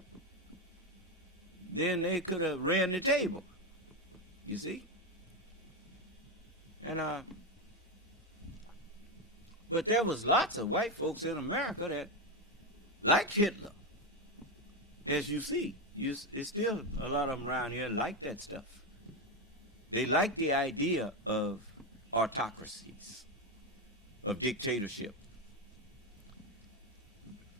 then they could have ran the table, you see? And but there was lots of white folks in America that liked Hitler, as you see. There's still a lot of them around here like that stuff. They like the idea of autocracies, of dictatorship.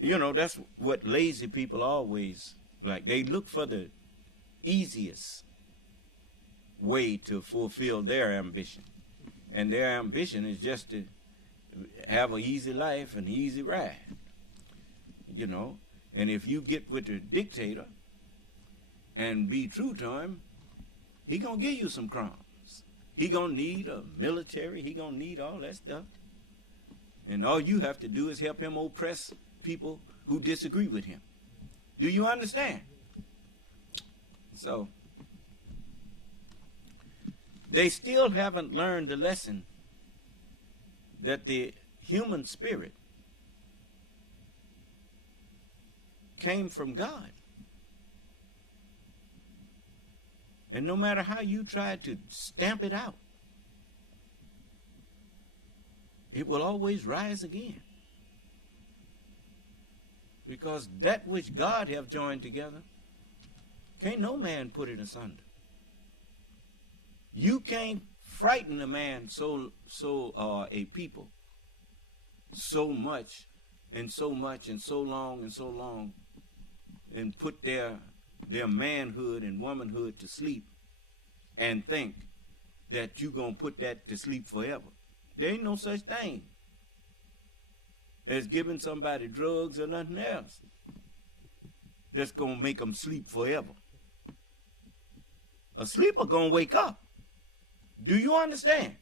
You know, that's what lazy people always like. They look for the easiest way to fulfill their ambition. And their ambition is just to have an easy life and easy ride. You know, and if you get with the dictator and be true to him, he gonna give you some crumbs. He gonna need a military. He gonna need all that stuff. And all you have to do is help him oppress people who disagree with him. Do you understand? So, they still haven't learned the lesson that the human spirit came from God. And no matter how you try to stamp it out, it will always rise again. Because that which God have joined together, can't no man put it asunder. You can't frighten a man a people so much and so much and so long and put their manhood and womanhood to sleep and think that you going to put that to sleep forever. There ain't no such thing as giving somebody drugs or nothing else that's going to make them sleep forever. A sleeper going to wake up. Do you understand?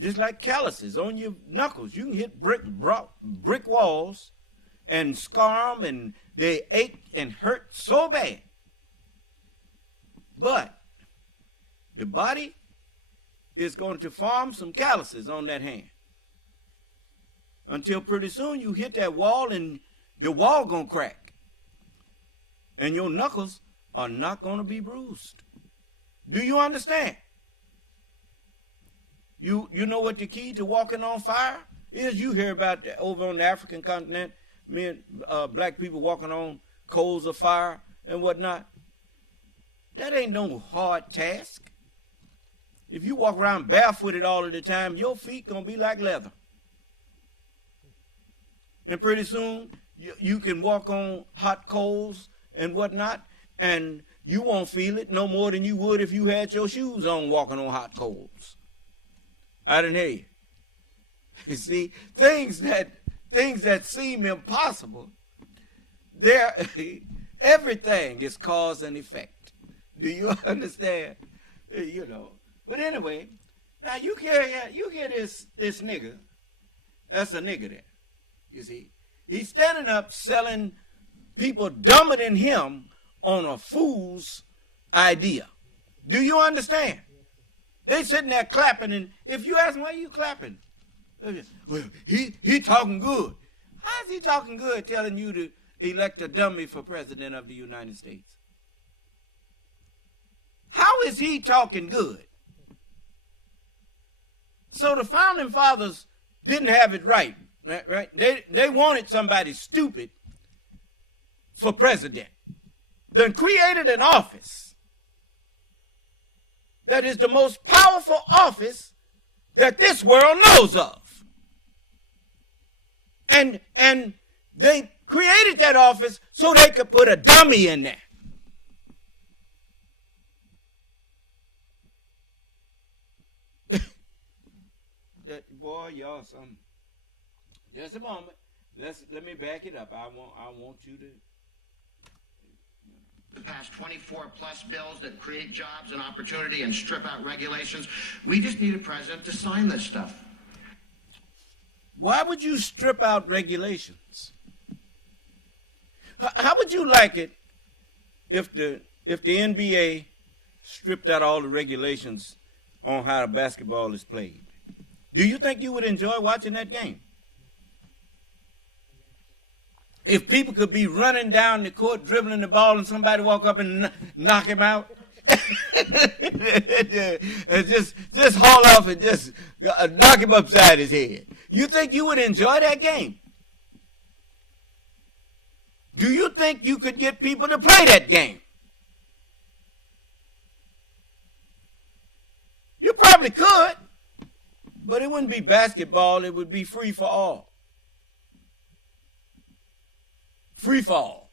Just like calluses on your knuckles. You can hit brick walls and scar them, and they ache and hurt so bad. But the body is going to form some calluses on that hand. Until pretty soon you hit that wall and the wall going to crack. And your knuckles are not going to be bruised. Do you understand? You know what the key to walking on fire is? You hear about that over on the African continent, black people walking on coals of fire and whatnot. That ain't no hard task. If you walk around barefooted all of the time, your feet gonna be like leather. And pretty soon, you can walk on hot coals and whatnot, and you won't feel it no more than you would if you had your shoes on walking on hot coals. I didn't hear you. You see, things that seem impossible, everything is cause and effect. Do you understand? You know. But anyway, now you hear this nigga. That's a nigga there. You see, he's standing up selling people dumber than him on a fool's idea. Do you understand? They sitting there clapping, and if you ask them, why are you clapping? Well, he talking good. How is he talking good telling you to elect a dummy for president of the United States? How is he talking good? So the founding fathers didn't have it right. Right? They wanted somebody stupid for president. Then created an office that is the most powerful office that this world knows of. And they created that office so they could put a dummy in there. Boy, y'all something. Just a moment. Let me back it up. I want you to pass 24 plus bills that create jobs and opportunity and strip out regulations. We just need a president to sign this stuff. Why would you strip out regulations? How would you like it if the NBA stripped out all the regulations on how basketball is played? Do you think you would enjoy watching that game? If people could be running down the court, dribbling the ball, and somebody walk up and knock him out, and just haul off and just knock him upside his head. You think you would enjoy that game? Do you think you could get people to play that game? You probably could, but it wouldn't be basketball. It would be free for all. Free fall.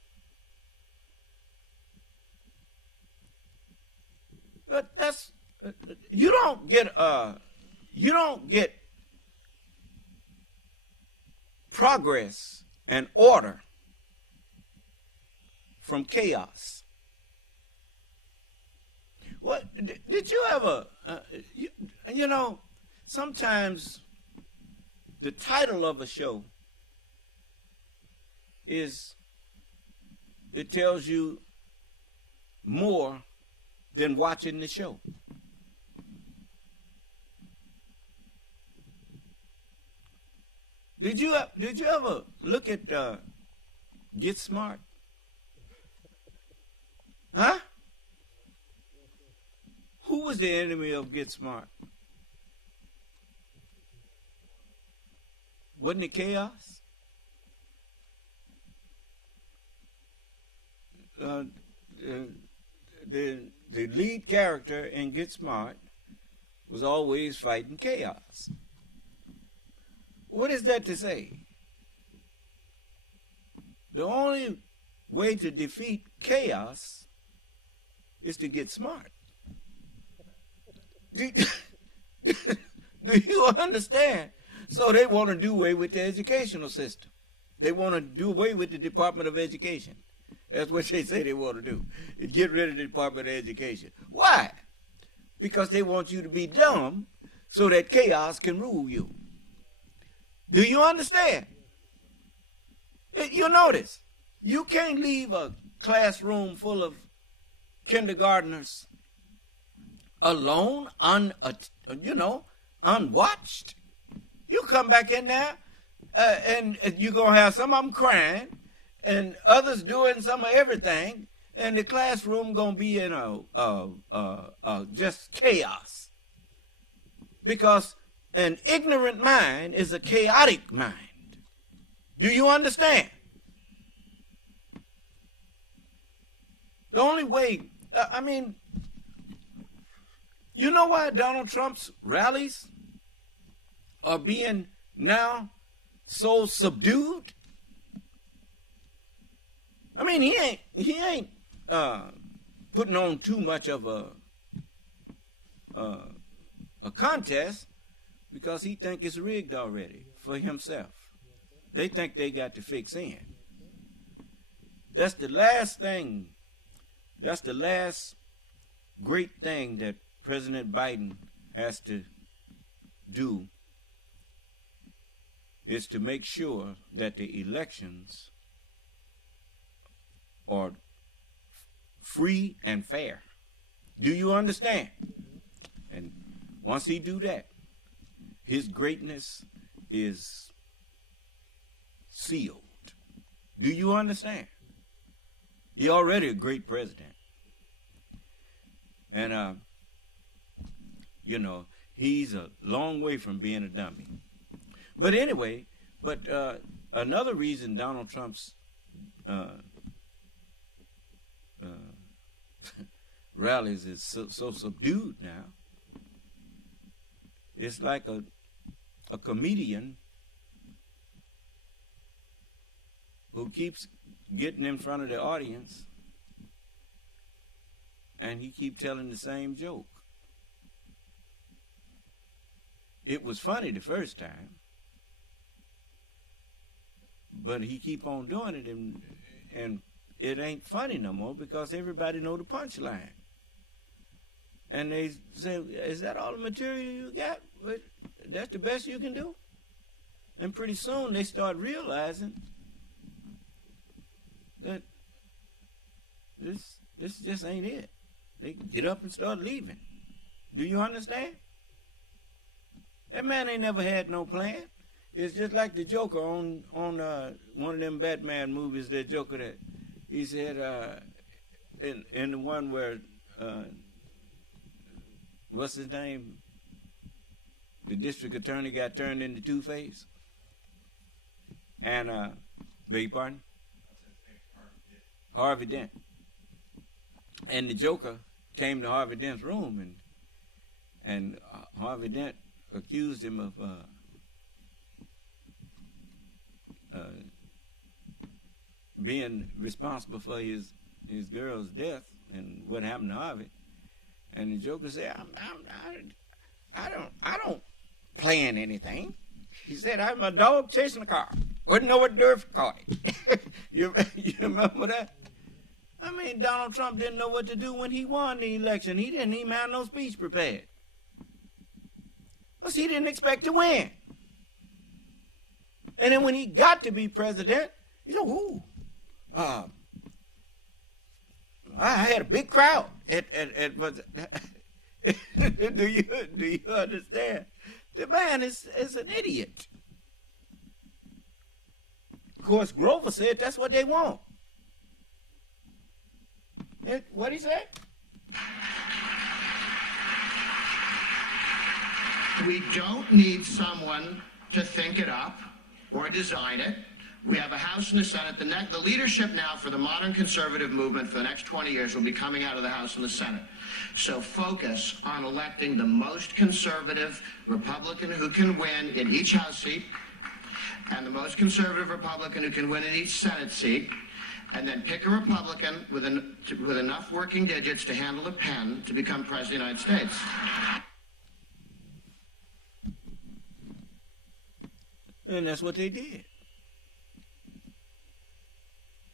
But you don't get progress and order from chaos. What did you ever you know, sometimes the title of a show it tells you more than watching the show. Did you ever look at Get Smart? Huh? Who was the enemy of Get Smart? Wasn't it chaos? The lead character in Get Smart was always fighting chaos. What is that to say? The only way to defeat chaos is to get smart. Do you understand? So they want to do away with the educational system. They want to do away with the Department of Education. That's what they say they want to do. Get rid of the Department of Education. Why? Because they want you to be dumb so that chaos can rule you. Do you understand? You notice, you can't leave a classroom full of kindergartners alone, unwatched. You come back in there, and you're going to have some of them crying, and others doing some of everything, and the classroom going to be in just chaos. Because an ignorant mind is a chaotic mind. Do you understand? The only way, you know why Donald Trump's rallies are being now so subdued? He ain't putting on too much of a contest because he think it's rigged already for himself. They think they got to fix in. That's the last thing. That's the last great thing that President Biden has to do, is to make sure that the elections are free and fair. Do you understand? And once he do that, his greatness is sealed. Do you understand? He already a great president. And, he's a long way from being a dummy. But anyway, another reason Donald Trump's rallies is so subdued now, it's like a comedian who keeps getting in front of the audience and he keeps telling the same joke. It was funny the first time, but he keep on doing it, and it ain't funny no more because everybody know the punchline. And they say, is that all the material you got? That's the best you can do? And pretty soon they start realizing that this just ain't it. They get up and start leaving. Do you understand? That man ain't never had no plan. It's just like the Joker on one of them Batman movies. That Joker that he said in the one where what's his name? The district attorney got turned into Two-Face. And beg your pardon? Harvey Dent. And the Joker came to Harvey Dent's room, and Harvey Dent accused him of being responsible for his girl's death and what happened to Harvey. And the Joker said, I don't plan anything. He said, I'm a dog chasing a car. Wouldn't know what to do if I caught it. You remember that? Donald Trump didn't know what to do when he won the election. He didn't even have no speech prepared. Because he didn't expect to win. And then when he got to be president, he said, I had a big crowd. Do you understand? The man is an idiot. Of course, Grover said that's what they want. What'd he say? We don't need someone to think it up or design it. We have a House and a Senate. The leadership now for the modern conservative movement for the next 20 years will be coming out of the House and the Senate. So focus on electing the most conservative Republican who can win in each House seat and the most conservative Republican who can win in each Senate seat, and then pick a Republican with enough working digits to handle a pen to become President of the United States. And that's what they did.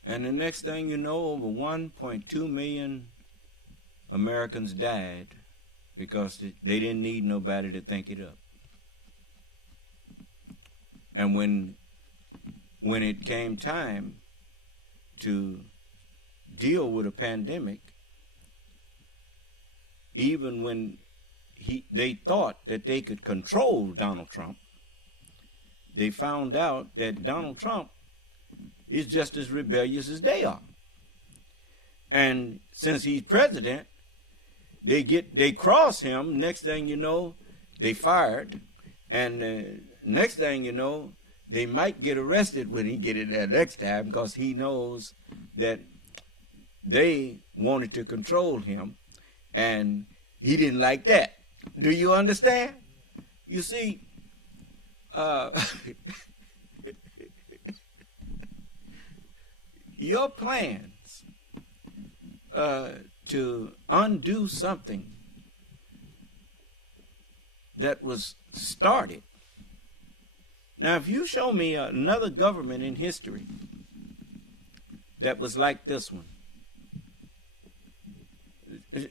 And the next thing you know, over 1.2 million Americans died because they didn't need nobody to think it up. And when it came time to deal with a pandemic, even when they thought that they could control Donald Trump, they found out that Donald Trump is just as rebellious as they are. And since he's president, they cross him. Next thing you know, they fired. And next thing you know, they might get arrested when he get in there next time, because he knows that they wanted to control him, and he didn't like that. Do you understand? You see, your plans to undo something that was started. Now, if you show me another government in history that was like this one,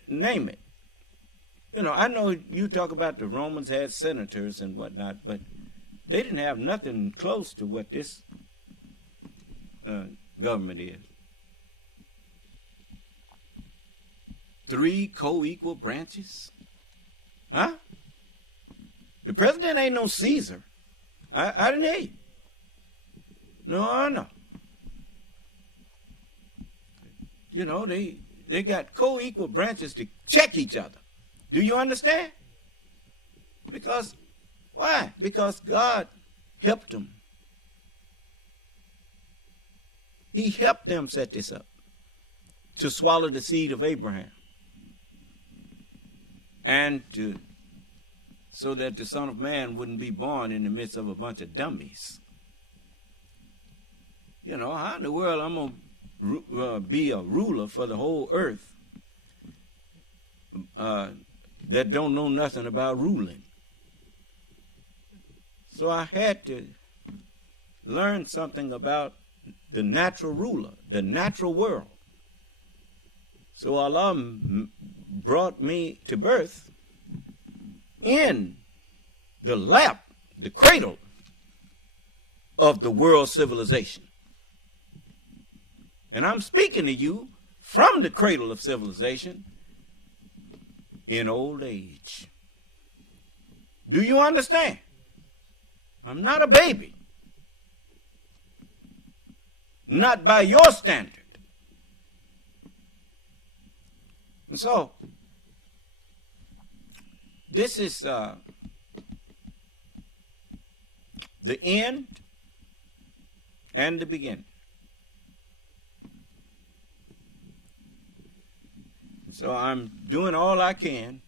name it. You know, I know you talk about the Romans had senators and whatnot, but they didn't have nothing close to what this government is. 3 co-equal branches? Huh? The president ain't no Caesar. I didn't hear you. No. You know, they got co-equal branches to check each other. Do you understand? Because, why? Because God helped them. He helped them set this up to swallow the seed of Abraham, and so that the Son of Man wouldn't be born in the midst of a bunch of dummies. You know, how in the world I'm going to be a ruler for the whole earth that don't know nothing about ruling? So I had to learn something about the natural ruler, the natural world. So Allah brought me to birth in the lap, the cradle of the world civilization. And I'm speaking to you from the cradle of civilization in old age. Do you understand? I'm not a baby. Not by your standard. And so, this is the end and the beginning. So I'm doing all I can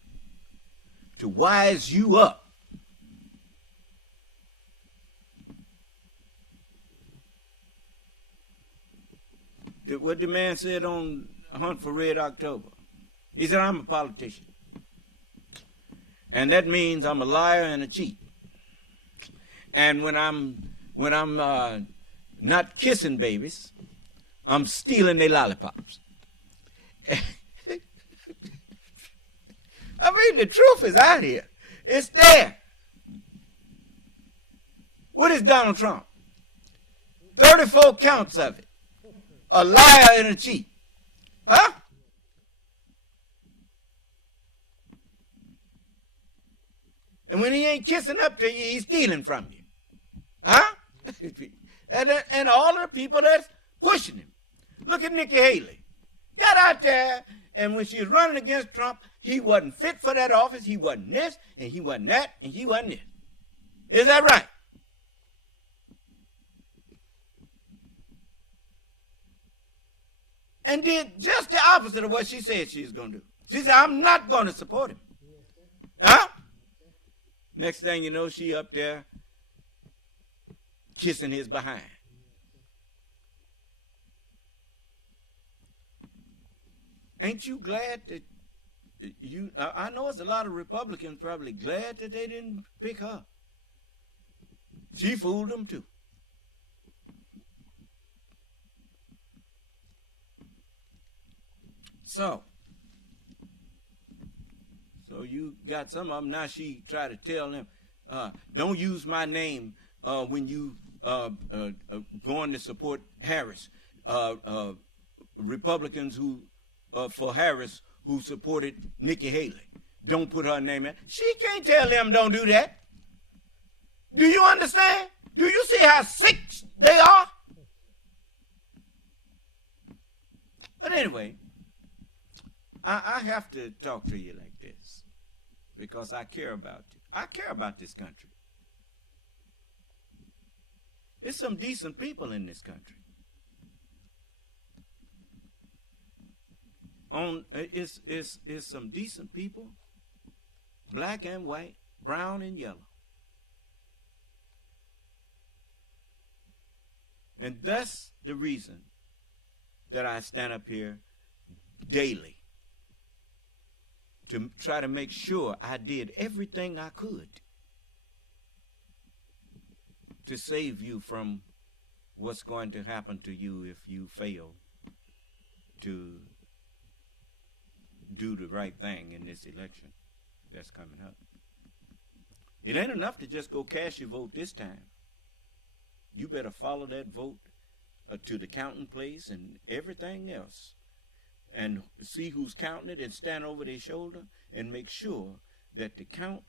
to wise you up. What the man said on Hunt for Red October. He said, I'm a politician. And that means I'm a liar and a cheat. And when I'm not kissing babies, I'm stealing their lollipops. I mean, the truth is out here. It's there. What is Donald Trump? 34 counts of it. A liar and a cheat. Huh? And when he ain't kissing up to you, he's stealing from you. Huh? and all of the people that's pushing him. Look at Nikki Haley. Got out there, and when she was running against Trump, he wasn't fit for that office. He wasn't this, and he wasn't that, and he wasn't this. Is that right? And did just the opposite of what she said she was going to do. She said, I'm not going to support him. Huh? Next thing you know, she up there kissing his behind. Ain't you glad that I know it's a lot of Republicans probably glad that they didn't pick her. She fooled them too. So you got some of them now. She tried to tell them, don't use my name when you going to support Harris. Republicans who for Harris who supported Nikki Haley, don't put her name in. She can't tell them don't do that. Do you understand? Do you see how sick they are? But anyway, I have to talk to you like this because I care about you. I care about this country. There's some decent people in this country. It's some decent people, black and white, brown and yellow. And that's the reason that I stand up here daily to try to make sure I did everything I could to save you from what's going to happen to you if you fail to do the right thing in this election that's coming up. It ain't enough to just go cast your vote this time. You better follow that vote to the counting place and everything else and see who's counting it and stand over their shoulder and make sure that the count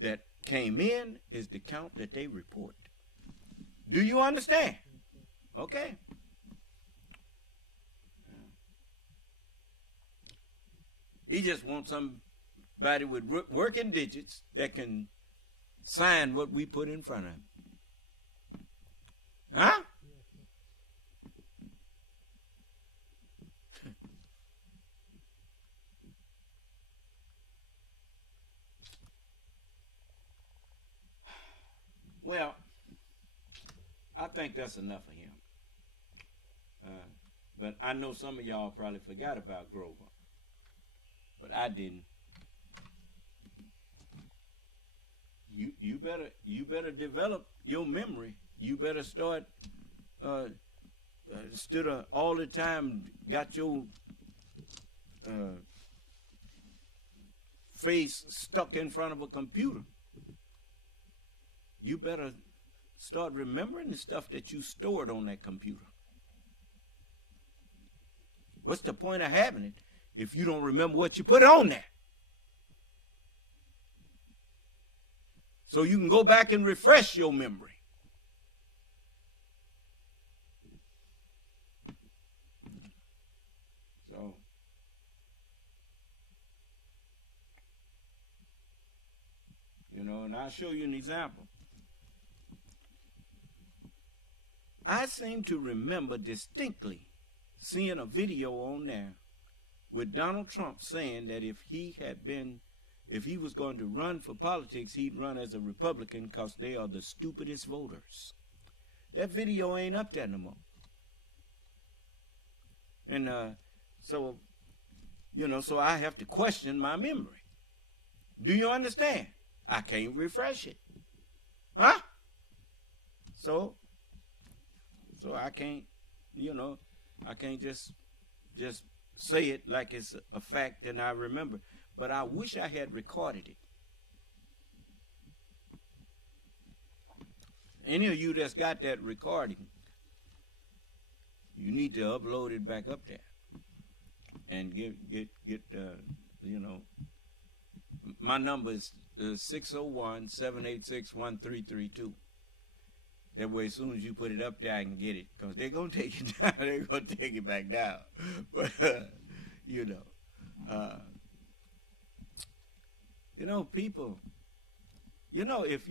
that came in is the count that they report. Do you understand? Okay. He just wants somebody with working digits that can sign what we put in front of him. Huh? Well, I think that's enough of him. But I know some of y'all probably forgot about Grover. But I didn't. You better develop your memory. You better start instead of all the time got your face stuck in front of a computer. You better start remembering the stuff that you stored on that computer. What's the point of having it if you don't remember what you put on there? So you can go back and refresh your memory. So, and I'll show you an example. I seem to remember distinctly seeing a video on there with Donald Trump saying that if he was going to run for politics, he'd run as a Republican because they are the stupidest voters. That video ain't up there no more. And so I have to question my memory. Do you understand? I can't refresh it. Huh? So I can't, I can't just say it like it's a fact and I remember. But I wish I had recorded it. Any of you that's got that recording, you need to upload it back up there and get my number is 601-786-1332. That way, as soon as you put it up there, I can get it. Because they're going to take it down. They're going to take it back down. But, people, if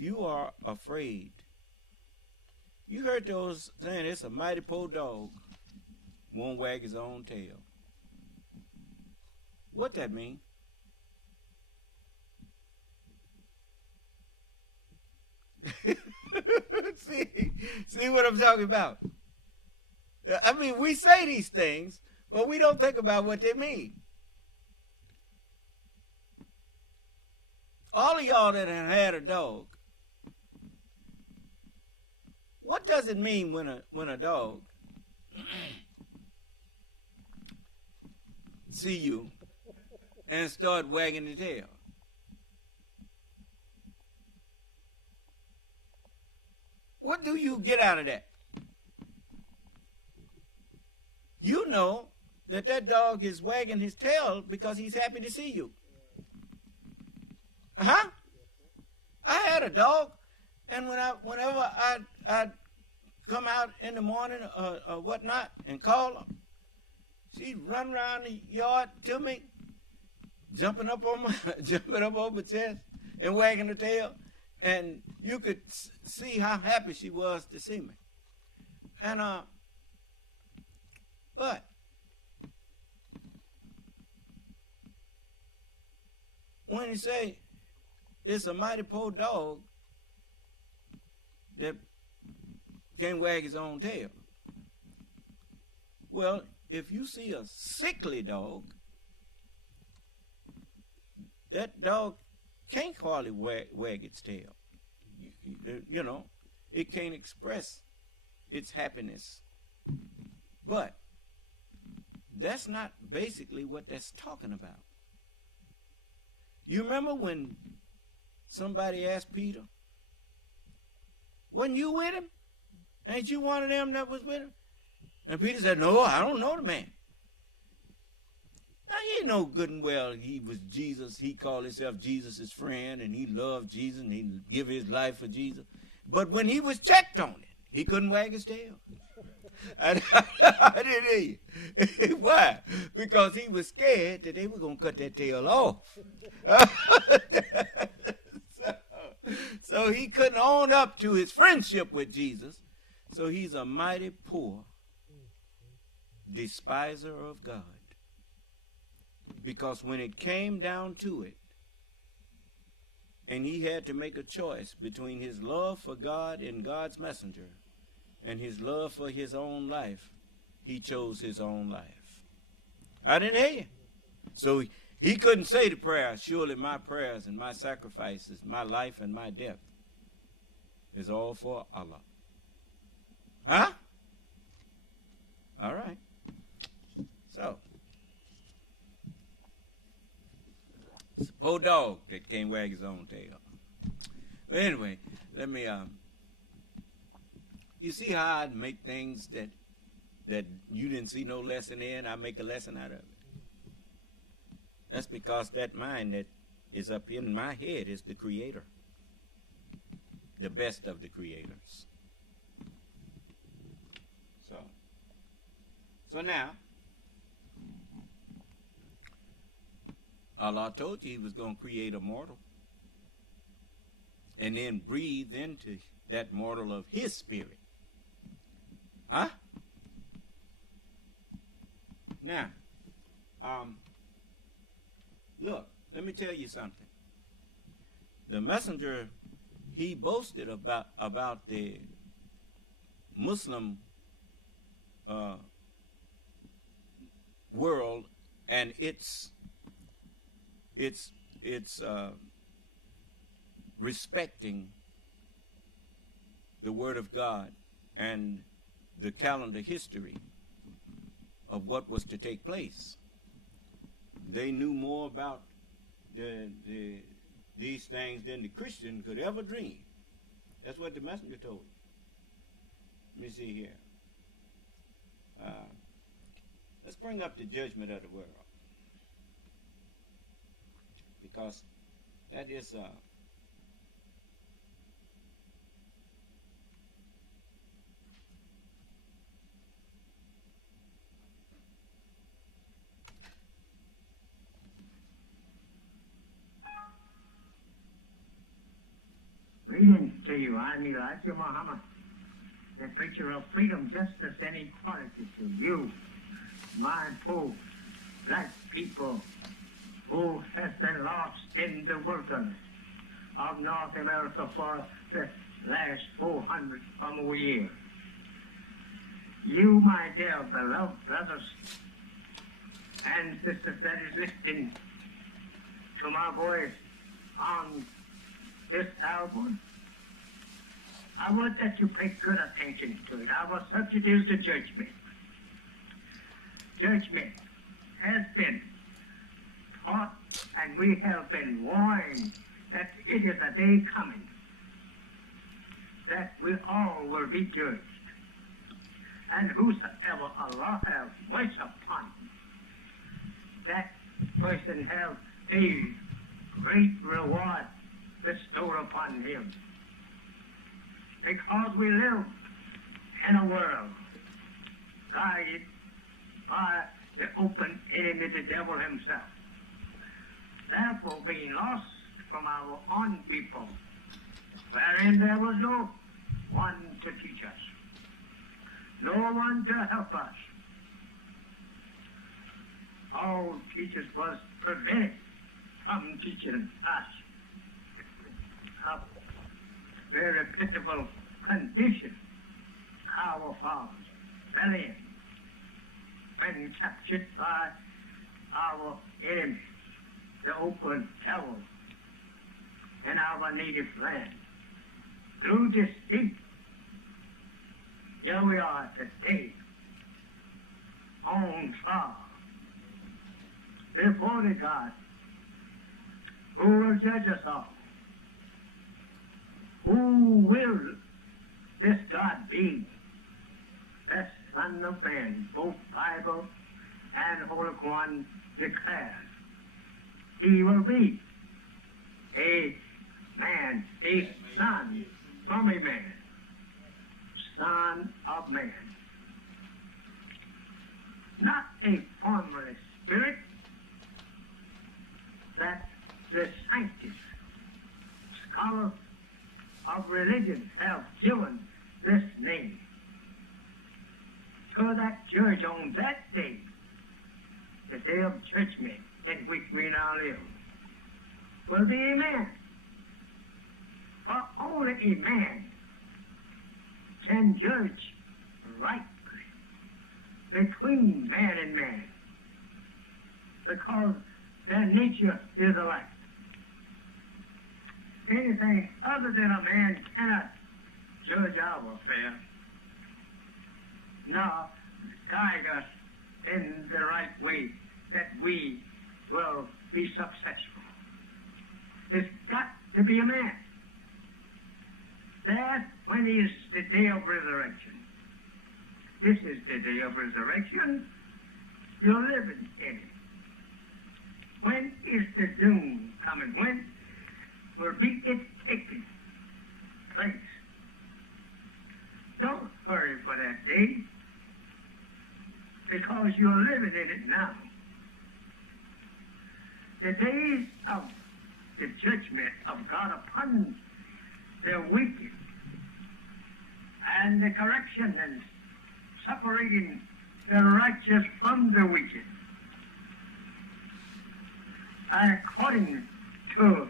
you are afraid, you heard those saying it's a mighty poor dog won't wag his own tail. What that mean? See what I'm talking about? I mean, we say these things, but we don't think about what they mean. All of y'all that have had a dog, what does it mean when a dog see you and start wagging the tail? What do you get out of that? You know that dog is wagging his tail because he's happy to see you. Huh? I had a dog, and whenever I'd come out in the morning or whatnot and call her, she'd run around the yard to me, jumping up on my chest and wagging her tail, and you could see how happy she was to see me. And but when you say it's a mighty poor dog that can't wag his own tail, well, if you see a sickly dog, that dog can't hardly wag its tail. You know, it can't express its happiness. But that's not basically what that's talking about. You remember when somebody asked Peter, wasn't you with him? Ain't you one of them that was with him? And Peter said, no, I don't know the man. Now, he know good and well he was Jesus. He called himself Jesus' friend, and he loved Jesus, and he give his life for Jesus. But when he was checked on it, he couldn't wag his tail. I didn't hear you. Why? Because he was scared that they were going to cut that tail off. So he couldn't own up to his friendship with Jesus. So he's a mighty poor despiser of God. Because when it came down to it, and he had to make a choice between his love for God and God's messenger and his love for his own life, he chose his own life. I didn't hear you. So he couldn't say the prayer, surely my prayers and my sacrifices, my life and my death is all for Allah. Huh? All right. So, it's a poor dog that can't wag his own tail. But anyway, let me, you see how I make things that you didn't see no lesson in, I make a lesson out of it. That's because that mind that is up in my head is the creator. The best of the creators. So now, Allah told you he was going to create a mortal and then breathe into that mortal of his spirit. Huh? Now, look, let me tell you something. The messenger, he boasted about the Muslim world and its respecting the Word of God and the calendar history of what was to take place. They knew more about these things than the Christian could ever dream. That's what the messenger told him. Let me see here. Let's bring up the judgment of the world, because that is Greetings to you. I'm Elijah Muhammad, the preacher of freedom, justice, and equality to you, my poor black people who have been lost in the wilderness of North America for the last 400 or more years. You, my dear beloved brothers and sisters that is listening to my voice on this album, I want that you pay good attention to it. Our subject is the judgment. Judgment has been taught, and we have been warned that it is a day coming that we all will be judged. And whosoever Allah have mercy upon, that person have a great reward bestowed upon him. Because we live in a world guided by the open enemy, the devil himself. Therefore, being lost from our own people, wherein there was no one to teach us, no one to help us. All teachers was prevented from teaching us. A very pitiful condition our fathers fell in when captured by our enemies, the open devil, in our native land. Through this heat, here we are today, on trial, before the God who will judge us all. Who will this God be? The Son of Man, both Bible and Holy Quran declares. He will be a man, a son from a man, Son of Man. Not a formless spirit that the scientists, scholars of religion have given this name. So that judge on that day, the day of judgment in which we now live, will be a man. For only a man can judge rightly between man and man, because their nature is alike. Anything other than a man cannot judge our affairs, nor guide us in the right way that we will be successful. It's got to be a man. That when is the day of resurrection. This is the day of resurrection. You're living in it. When is the doom coming? When will be it taking place? Don't hurry for that day, because you're living in it now. The days of the judgment of God upon the wicked, and the correction and separating the righteous from the wicked, according to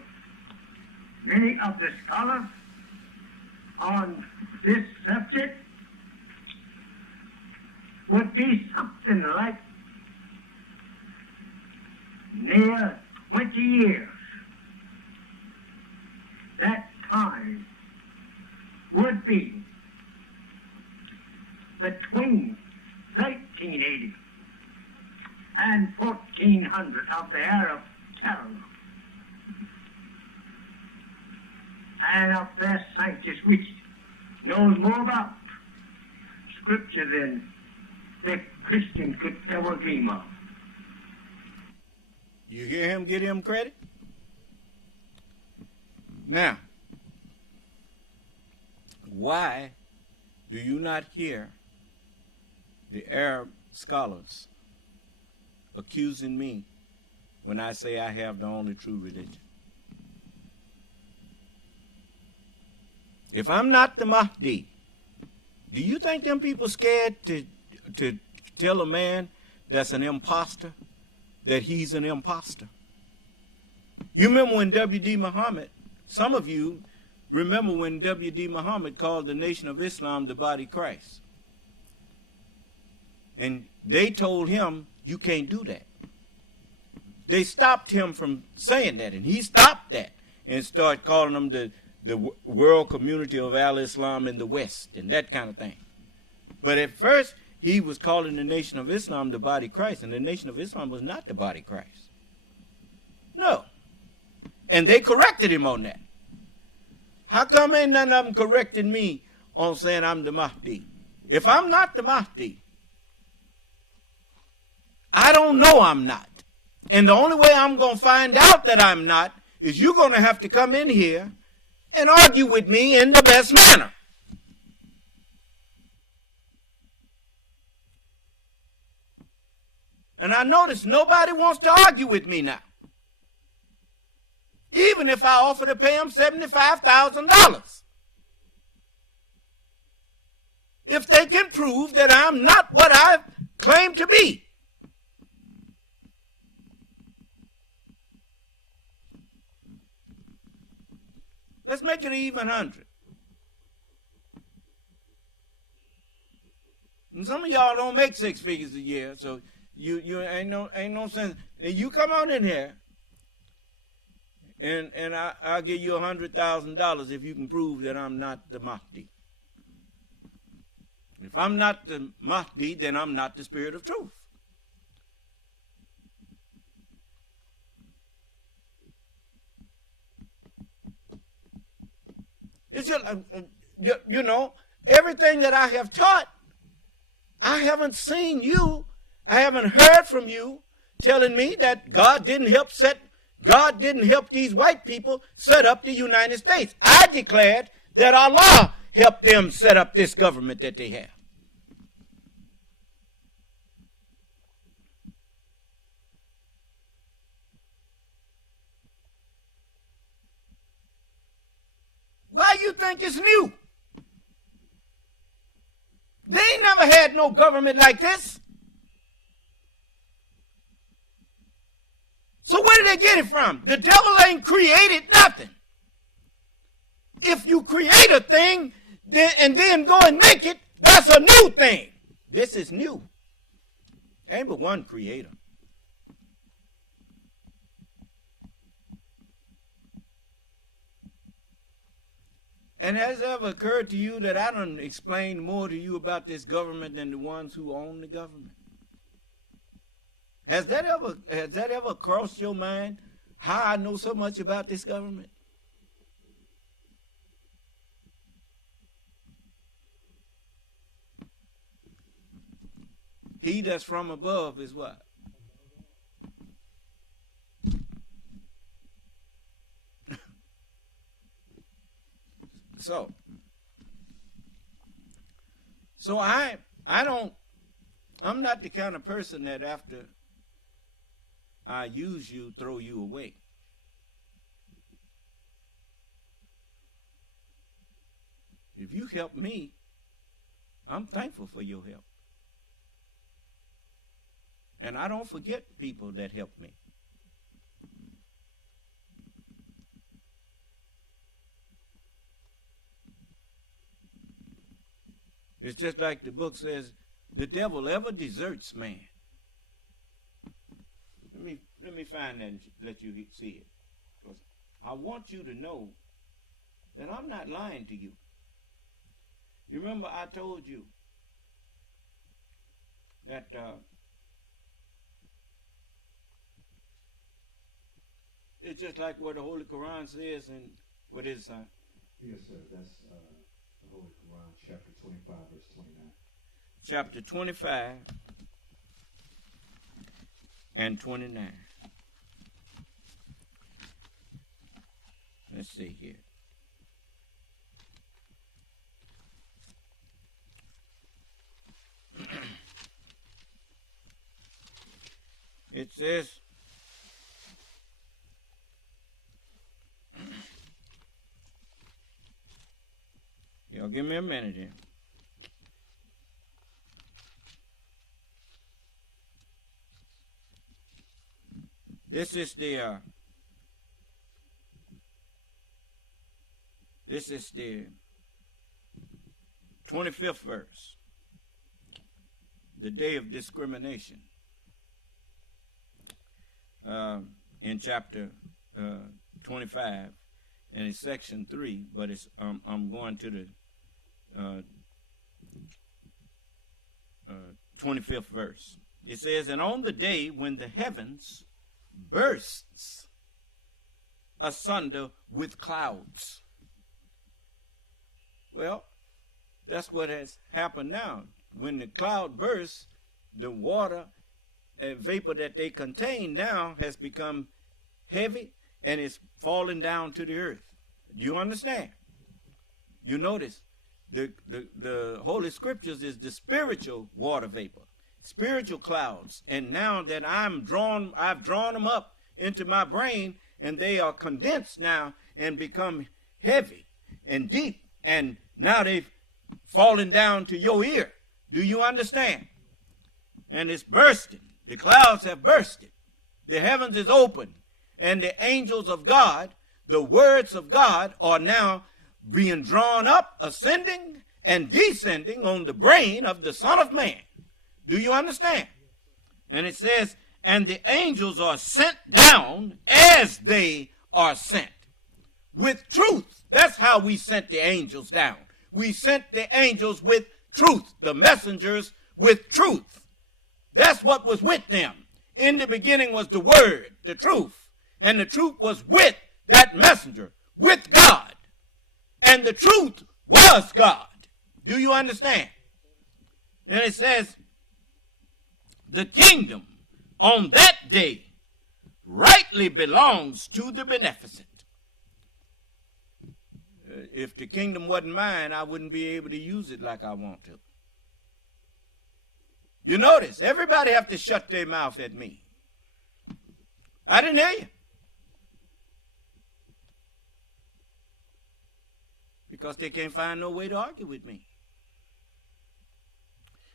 many of the scholars on this subject, would be something like near 20 years. That time would be between 1380 and 1400 of the Arab calendar. And of their scientists, which knows more about Scripture than the Christian could ever dream of. You hear him get him credit? Now, why do you not hear the Arab scholars accusing me when I say I have the only true religion? If I'm not the Mahdi, do you think them people scared to tell a man that's an imposter that he's an imposter? You remember when W.D. Muhammad, some of you Remember when W.D. Muhammad called the Nation of Islam the body Christ. And they told him, you can't do that. They stopped him from saying that, and he stopped that and started calling them the world community of al-Islam in the West and that kind of thing. But at first, he was calling the Nation of Islam the body Christ, and the Nation of Islam was not the body Christ. No. And they corrected him on that. How come ain't none of them corrected me on saying I'm the Mahdi? If I'm not the Mahdi, I don't know I'm not. And the only way I'm going to find out that I'm not is you're going to have to come in here and argue with me in the best manner. And I notice nobody wants to argue with me now. Even if I offer to pay them $75,000. If they can prove that I'm not what I claim to be. Let's make it even 100. And some of y'all don't make 6 figures a year, so you ain't no sense. You come on in here, and I'll give you $100,000 if you can prove that I'm not the Mahdi. If I'm not the Mahdi, then I'm not the Spirit of Truth. It's just, you know, everything that I have taught, I haven't seen you, I haven't heard from you telling me that God didn't help these white people set up the United States. I declared that Allah helped them set up this government that they have. Why you think it's new? They ain't never had no government like this. So where did they get it from? The devil ain't created nothing. If you create a thing and then go and make it, that's a new thing. This is new. Ain't but one creator. And has it ever occurred to you that I done explained more to you about this government than the ones who own the government? Has that ever crossed your mind how I know so much about this government? He that's from above is what? So I'm not the kind of person that after I use you, throw you away. If you help me, I'm thankful for your help. And I don't forget people that help me. It's just like the book says, the devil ever deserts man. Let me find that and let you see it. Because I want you to know that I'm not lying to you. You remember I told you that it's just like what the Holy Quran says, and what is it, son? Yes, sir. That's the Holy Quran, chapter 25, verse 29. Chapter 25 and 29. Let's see here. It says, y'all give me a minute here. This is the This is the 25th verse. The day of discrimination. In chapter 25, and it's section 3, but it's I'm going to the 25th verse. It says, and on the day when the heavens bursts asunder with clouds. Well, that's what has happened now. When the cloud bursts, the water and vapor that they contain now has become heavy and it's falling down to the earth. Do you understand? You notice the Holy Scriptures is the spiritual water vapor, spiritual clouds. And now that I've drawn them up into my brain, and they are condensed now and become heavy and deep, and now they've fallen down to your ear. Do you understand? And it's bursting. The clouds have bursted. The heavens is open. And the angels of God, the words of God, are now being drawn up, ascending and descending on the brain of the Son of Man. Do you understand? And it says, and the angels are sent down as they are sent. With truth. That's how we sent the angels down. We sent the angels with truth. The messengers with truth. That's what was with them. In the beginning was the word, the truth. And the truth was with that messenger, with God. And the truth was God. Do you understand? And it says, the kingdom on that day rightly belongs to the beneficent. If the kingdom wasn't mine, I wouldn't be able to use it like I want to. You notice, everybody have to shut their mouth at me. I didn't hear you. Because they can't find no way to argue with me.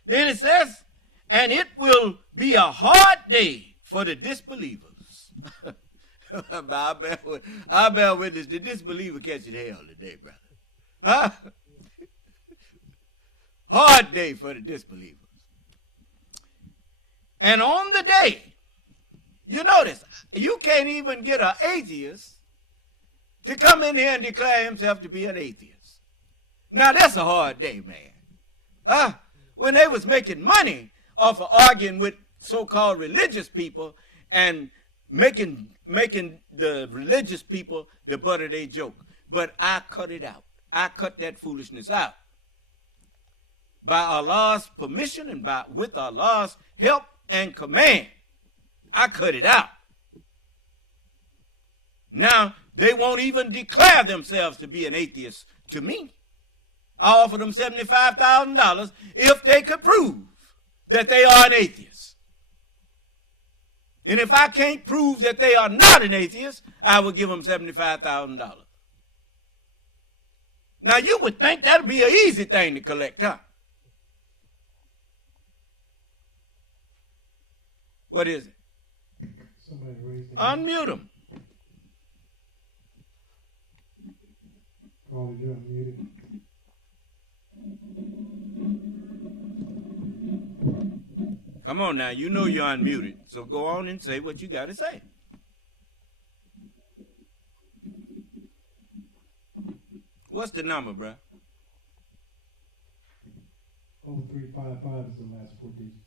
Then it says, and it will be a hard day for the disbelievers. I bear witness, the disbeliever catching hell today, brother. Huh? Hard day for the disbelievers. And on the day, you notice, you can't even get an atheist to come in here and declare himself to be an atheist. Now that's a hard day, man. When they was making money off of arguing with so-called religious people and making the religious people the butt of their joke. But I cut it out. I cut that foolishness out. By Allah's permission and with Allah's help and command, I cut it out. Now, they won't even declare themselves to be an atheist to me. I offer them $75,000 if they could prove that they are an atheist. And if I can't prove that they are not an atheist, I will give them $75,000. Now, you would think that would be an easy thing to collect, huh? What is it? Somebody raised their Unmute them. Caller, you're unmuted. Come on now, you know you're unmuted, so go on and say what you got to say. What's the number, bruh? 0355 is the last 4 digits.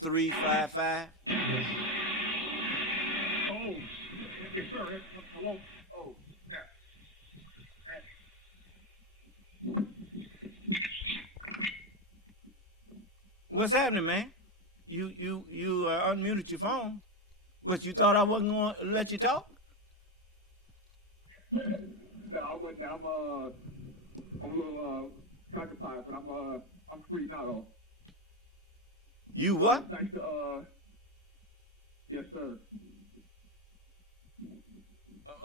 0355? Yes. Oh, yes, sir. Hello. Oh, now. What's happening, man? You unmuted your phone. What, you thought I wasn't going to let you talk? No, I wasn't. I'm a little occupied, but I'm free now, though. You what? Nice to, yes, sir.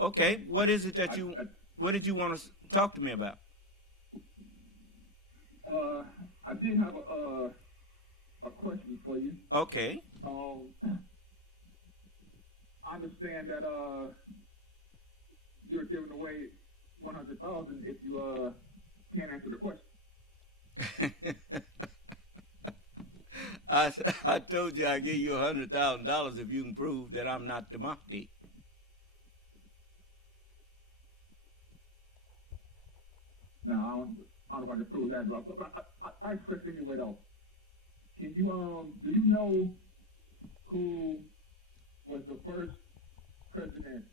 Okay, what is it that what did you want to talk to me about? I did have a question for you. Okay. I understand that you're giving away $100,000 if you can't answer the question. I told you I'd give you $100,000 if you can prove that I'm not the Mahdi. No, I don't know if I can prove that, but I ask a question anyway though. Can you do you know who was the first president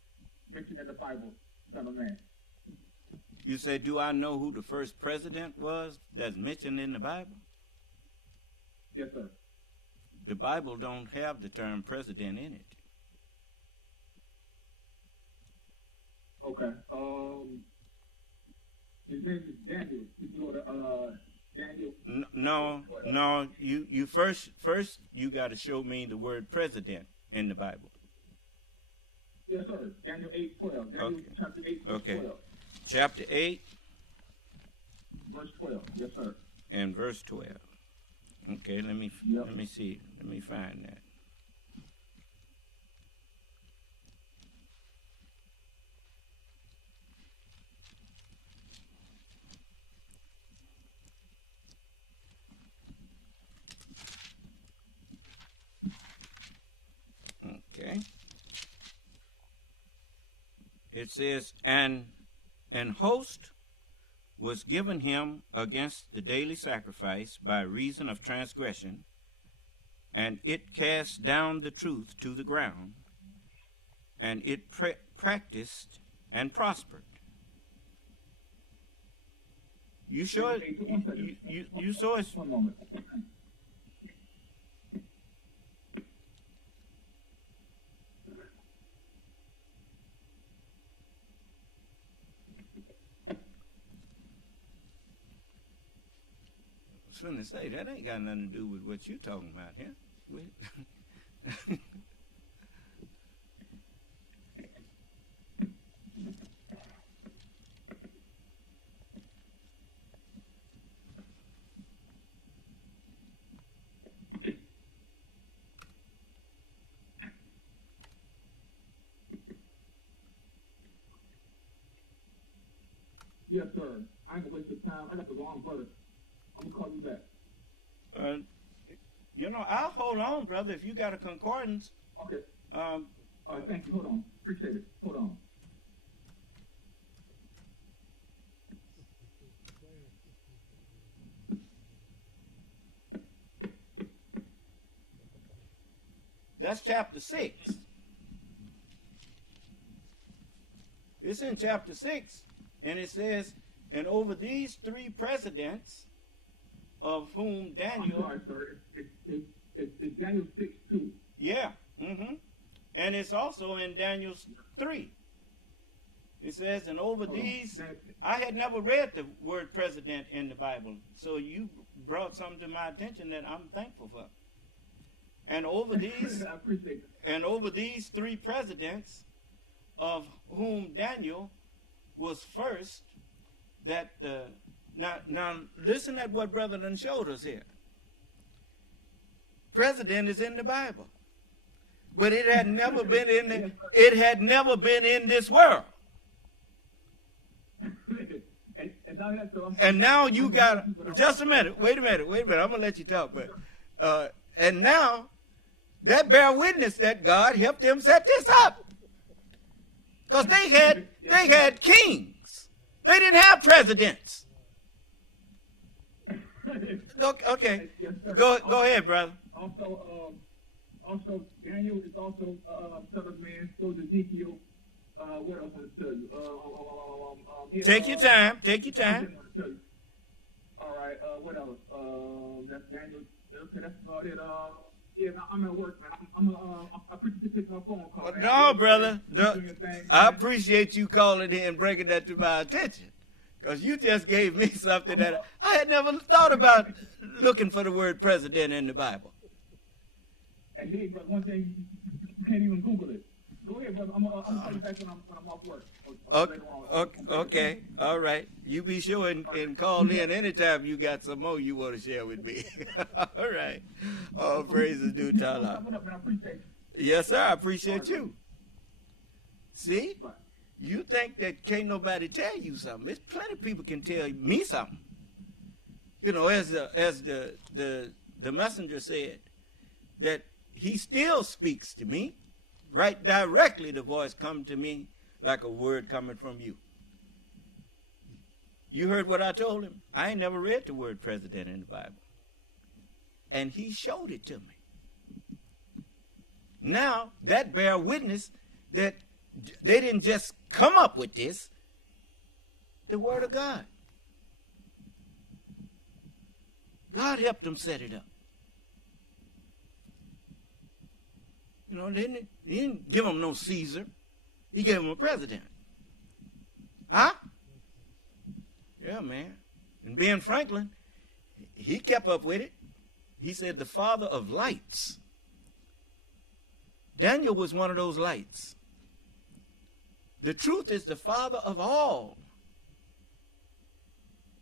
mentioned in the Bible, Son of Man? You say, do I know who the first president was that's mentioned in the Bible? Yes, sir. The Bible don't have the term president in it. Okay. His name is Daniel. You go to Daniel. No. You first you got to show me the word president in the Bible. Yes, sir. Daniel 8:12. Daniel chapter 8, verse 12. Chapter 8. Verse 12. Yes, sir. And verse 12. Okay, let me see. Let me find that. Okay. It says, and an host was given him against the daily sacrifice by reason of transgression, and it cast down the truth to the ground, and it practiced and prospered. You sure? You saw it? 1 moment. I was going to say, that ain't got nothing to do with what you talking about here. Yes, sir. I ain't gonna waste your time. I got the wrong verse. I'm gonna call you back. I'll hold on, brother, if you got a concordance. Okay. All right, thank you. Hold on. Appreciate it. Hold on. That's chapter 6. It's in chapter 6, and it says, and over these 3 presidents, of whom Daniel... I'm sorry, sir. It's Daniel 6:2. Yeah. Mm-hmm. And it's also in Daniel 3. It says, and over these... I had never read the word president in the Bible, so you brought something to my attention that I'm thankful for. And over these... I appreciate it. And over these 3 presidents, of whom Daniel was first, that the... Now listen at what Brother done showed us here. President is in the Bible, but it had never been in this world. And now you got just a minute. Wait a minute. I'm gonna let you talk, but and now that bear witness that God helped them set this up, because they had kings. They didn't have presidents. Okay. Yes, go ahead, brother. Also, Daniel is also Son of Man. So is Ezekiel. What else I want to tell you? Take your time. Take your time. All right. What else? That's Daniel. Okay, that's about it. Yeah, I'm at work, man. I appreciate you taking my phone call. No, brother. I appreciate you calling in and bringing that to my attention. Because you just gave me something that I had never thought about looking for the word president in the Bible. And then, but one thing, you can't even Google it. Go ahead, brother. I'm going to call you back when I'm off work. Okay. All right. You be sure and call in anytime you got some more you want to share with me. All right. All praises due to Allah. Yes, sir. I appreciate you. See? You think that can't nobody tell you something? There's plenty of people can tell me something. You know, as the messenger said, that he still speaks to me. Right directly, the voice come to me like a word coming from you. You heard what I told him? I ain't never read the word president in the Bible. And he showed it to me. Now, that bear witness that they didn't just come up with this, the word of God. God helped them set it up. You know, he didn't give them no Caesar. He gave them a president. Huh? Yeah, man. And Ben Franklin, he kept up with it. He said the father of lights. Daniel was one of those lights. The truth is the father of all.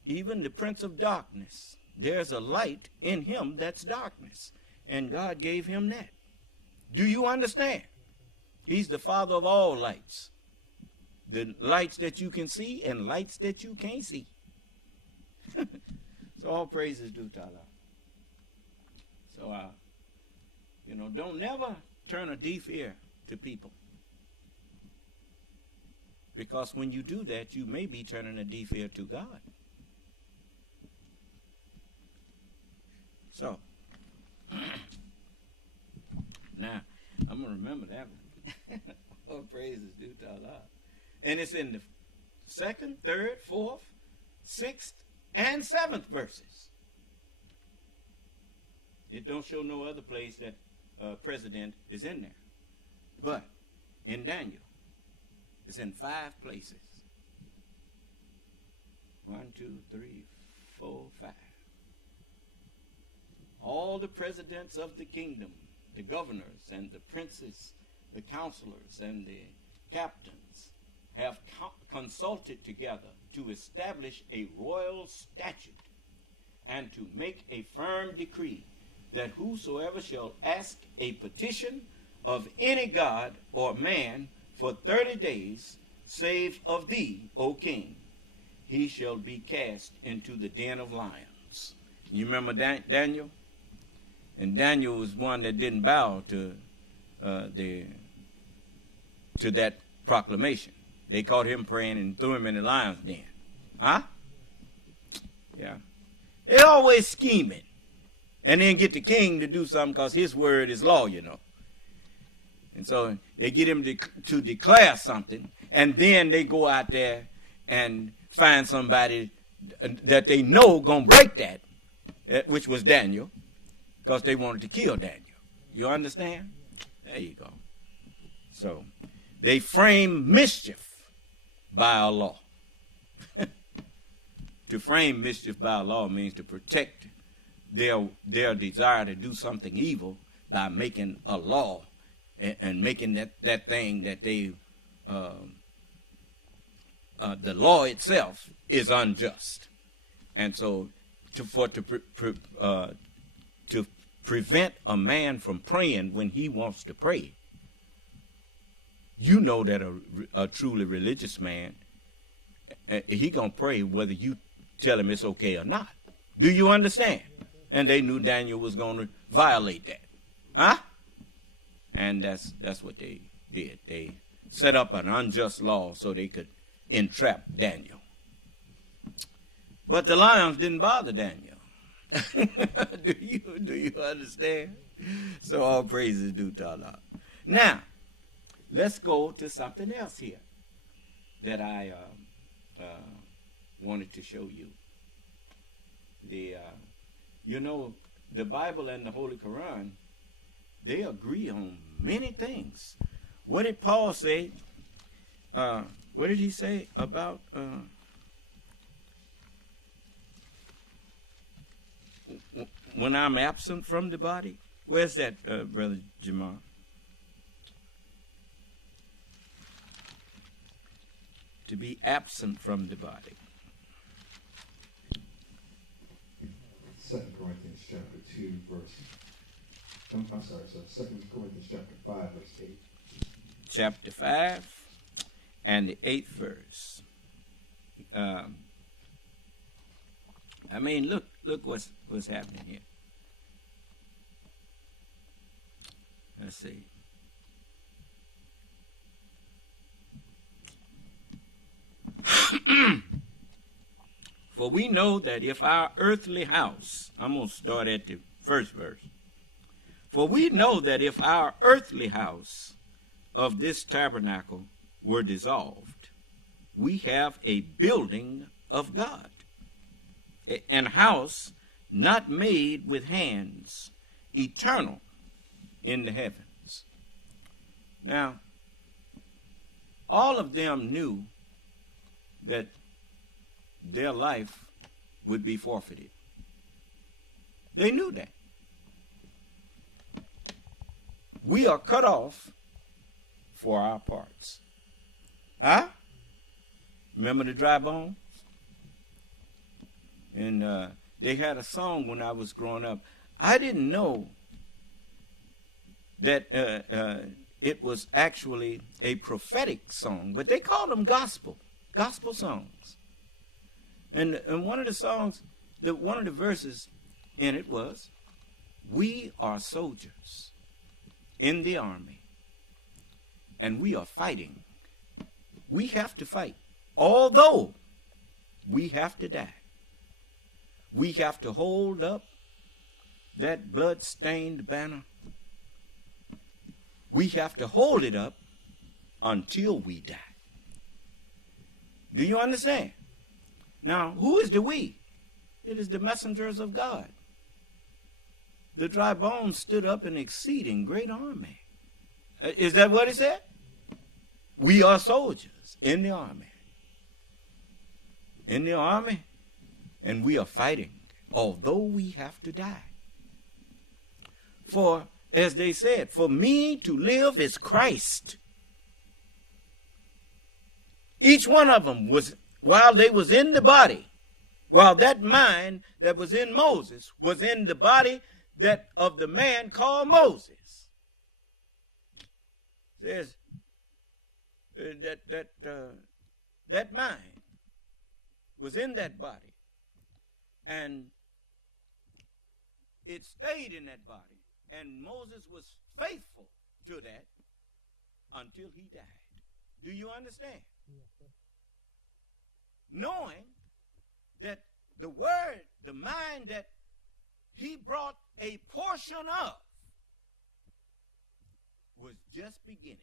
Even the prince of darkness. There's a light in him that's darkness. And God gave him that. Do you understand? He's the father of all lights. The lights that you can see and lights that you can't see. So all praises due to Allah. So, you know, don't never turn a deaf ear to people. Because when you do that, you may be turning a deaf ear to God. So, now, I'm going to remember that one. All praises due to Allah. And it's in the 2nd, 3rd, 4th, 6th, and 7th verses. It don't show no other place that president is in there. But in Daniel, it's in 5 places. 1, 2, 3, 4, 5. All the presidents of the kingdom, the governors and the princes, the counselors and the captains have consulted together to establish a royal statute and to make a firm decree that whosoever shall ask a petition of any god or man for 30 days, save of thee, O king, he shall be cast into the den of lions. You remember Daniel? And Daniel was one that didn't bow to that proclamation. They caught him praying and threw him in the lion's den. Huh? Yeah. They always scheming. And then get the king to do something because his word is law, you know. And so they get him to declare something, and then they go out there and find somebody that they know going to break that, which was Daniel, because they wanted to kill Daniel. You understand? There you go. So they frame mischief by a law. To frame mischief by a law means to protect their desire to do something evil by making a law and making that thing that they the law itself is unjust. And so to prevent a man from praying when he wants to pray, you know that a truly religious man, he gonna pray whether you tell him it's okay or not. Do you understand? And they knew Daniel was going to violate that. Huh? And that's what they did. They set up an unjust law so they could entrap Daniel. But the lions didn't bother Daniel. Do you understand? So all praises due to Allah. Now, let's go to something else here that I wanted to show you. The Bible and the Holy Quran, they agree on many things. What did Paul say? What did he say about when I'm absent from the body? Where's that, Brother Jamar? To be absent from the body. 2 Corinthians chapter 2, verse... I'm sorry, so 2 Corinthians chapter 5, verse 8. Chapter 5 and the 8th verse. Look what's happening here. Let's see. For we know that if our earthly house, I'm going to start at the first verse. For we know that if our earthly house of this tabernacle were dissolved, we have a building of God, an house not made with hands, eternal in the heavens. Now, all of them knew that their life would be forfeited. They knew that. We are cut off for our parts. Huh? Remember the dry bones? And they had a song when I was growing up. I didn't know that it was actually a prophetic song, but they called them gospel songs. And one of the songs, one of the verses in it was, we are soldiers in the army, and we are fighting. We have to fight, although we have to die. We have to hold up that blood-stained banner. We have to hold it up until we die. Do you understand? Now, who is the we? It is the messengers of God. The dry bones stood up an exceeding great army. Is that what it said? We are soldiers in the army. In the army, and we are fighting, although we have to die. For, as they said, for me to live is Christ. Each one of them was, while they was in the body, while that mind that was in Moses was in the body that of the man called Moses, says that mind was in that body, and it stayed in that body, and Moses was faithful to that until he died. Do you understand? Knowing that the word, the mind that he brought a portion of was just beginning.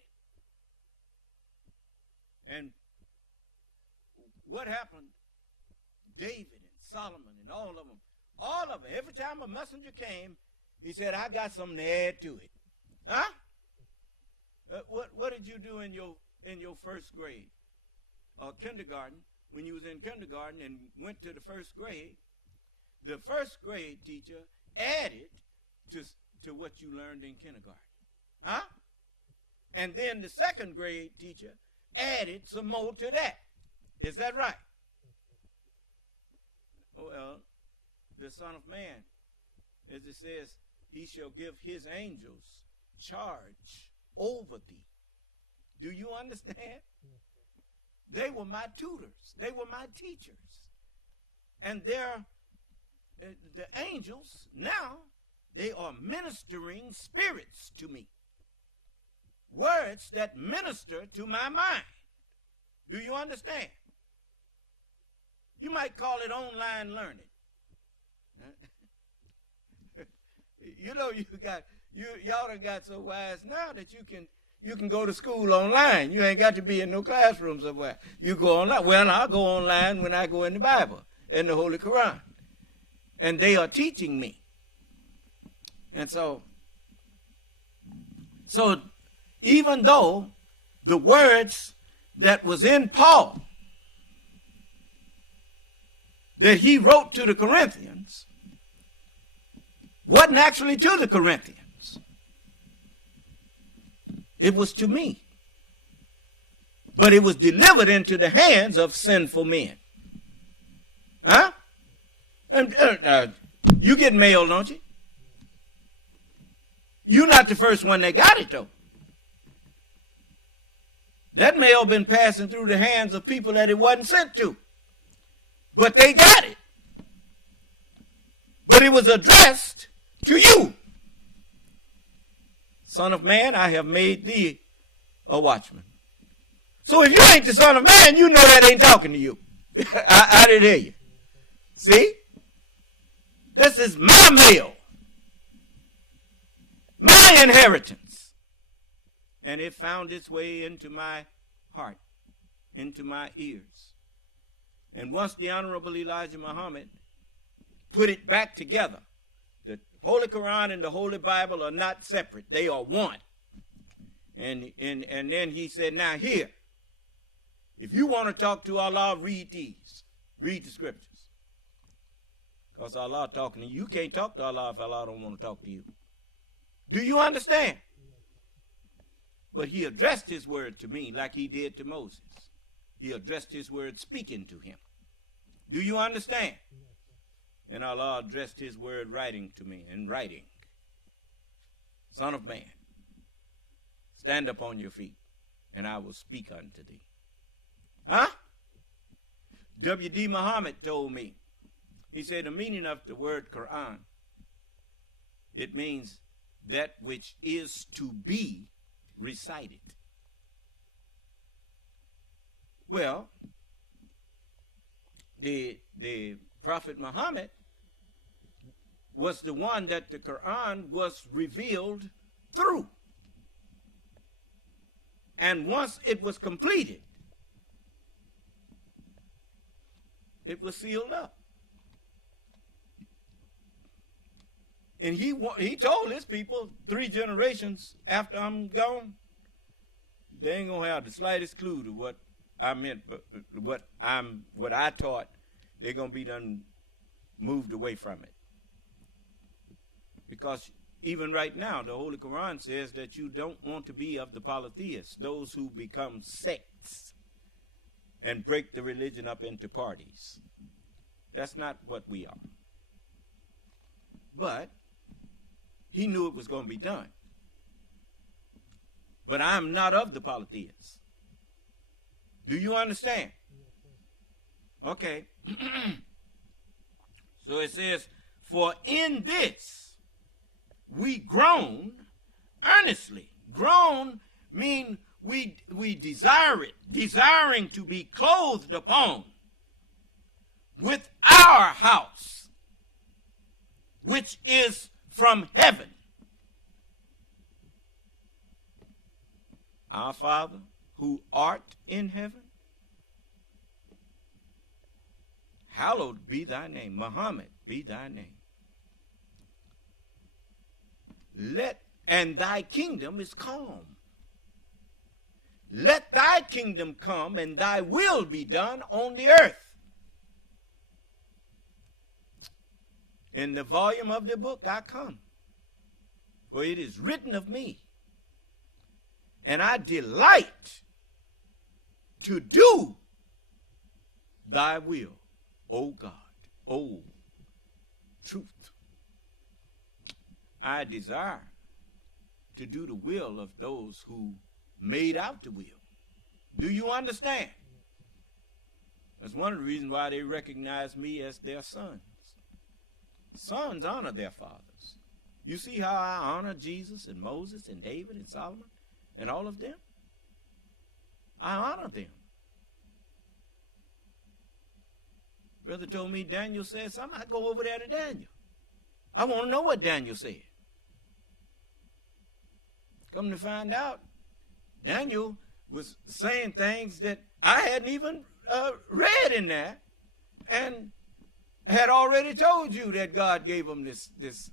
And what happened? David and Solomon and all of them, every time a messenger came, he said, I got something to add to it. Huh? What did you do in your first grade or kindergarten? When you was in kindergarten and went to the first grade teacher added to what you learned in kindergarten. Huh? And then the second grade teacher added some more to that. Is that right? Well, the Son of Man, as it says, he shall give his angels charge over thee. Do you understand? They were my tutors. They were my teachers. And they're, the angels, now, they are ministering spirits to me. Words that minister to my mind. Do you understand? You might call it online learning. You know, y'all done got so wise now that you can go to school online. You ain't got to be in no classroom somewhere. You go online. Well, I'll go online when I go in the Bible, in the Holy Quran. And they are teaching me. And so even though the words that was in Paul that he wrote to the Corinthians wasn't actually to the Corinthians. It was to me. But it was delivered into the hands of sinful men. Huh? And, you get mail, don't you? You're not the first one that got it, though. That mail been passing through the hands of people that it wasn't sent to. But they got it. But it was addressed to you. Son of man, I have made thee a watchman. So if you ain't the son of man, you know that ain't talking to you. I didn't hear you. See? This is my mail. My inheritance. And it found its way into my heart, into my ears. And once the Honorable Elijah Muhammad put it back together, the Holy Quran and the Holy Bible are not separate. They are one. And then he said, now here, if you want to talk to Allah, read these. Read the scriptures. Because Allah talking to you. You can't talk to Allah if Allah don't want to talk to you. Do you understand? But he addressed his word to me like he did to Moses. He addressed his word speaking to him. Do you understand? And Allah addressed his word writing to me in writing. Son of man, stand up on your feet, and I will speak unto thee. Huh? W.D. Muhammad told me. He said the meaning of the word Quran, it means that which is to be recited. Well, the Prophet Muhammad was the one that the Quran was revealed through. And once it was completed, it was sealed up. And he told his people 3 generations after I'm gone, they ain't gonna have the slightest clue to what I meant, but what I taught. They're gonna be done moved away from it. Because even right now, the Holy Quran says that you don't want to be of the polytheists, those who become sects and break the religion up into parties. That's not what we are. But he knew it was going to be done. But I'm not of the polytheists. Do you understand? Okay. So it says, for in this we groan earnestly. Groan mean we desire it, desiring to be clothed upon with our house, which is from heaven. Our Father, who art in heaven, hallowed be thy name. Muhammad be thy name. And thy kingdom is calm. Let thy kingdom come and thy will be done on the earth. In the volume of the book I come, for it is written of me, and I delight to do thy will, O God, O truth. I desire to do the will of those who made out the will. Do you understand? That's one of the reasons why they recognize me as their sons. Sons honor their fathers. You see how I honor Jesus and Moses and David and Solomon and all of them? I honor them. Brother told me Daniel said something. I go over there to Daniel. I want to know what Daniel said. Come to find out, Daniel was saying things that I hadn't even read in there, and had already told you that God gave them this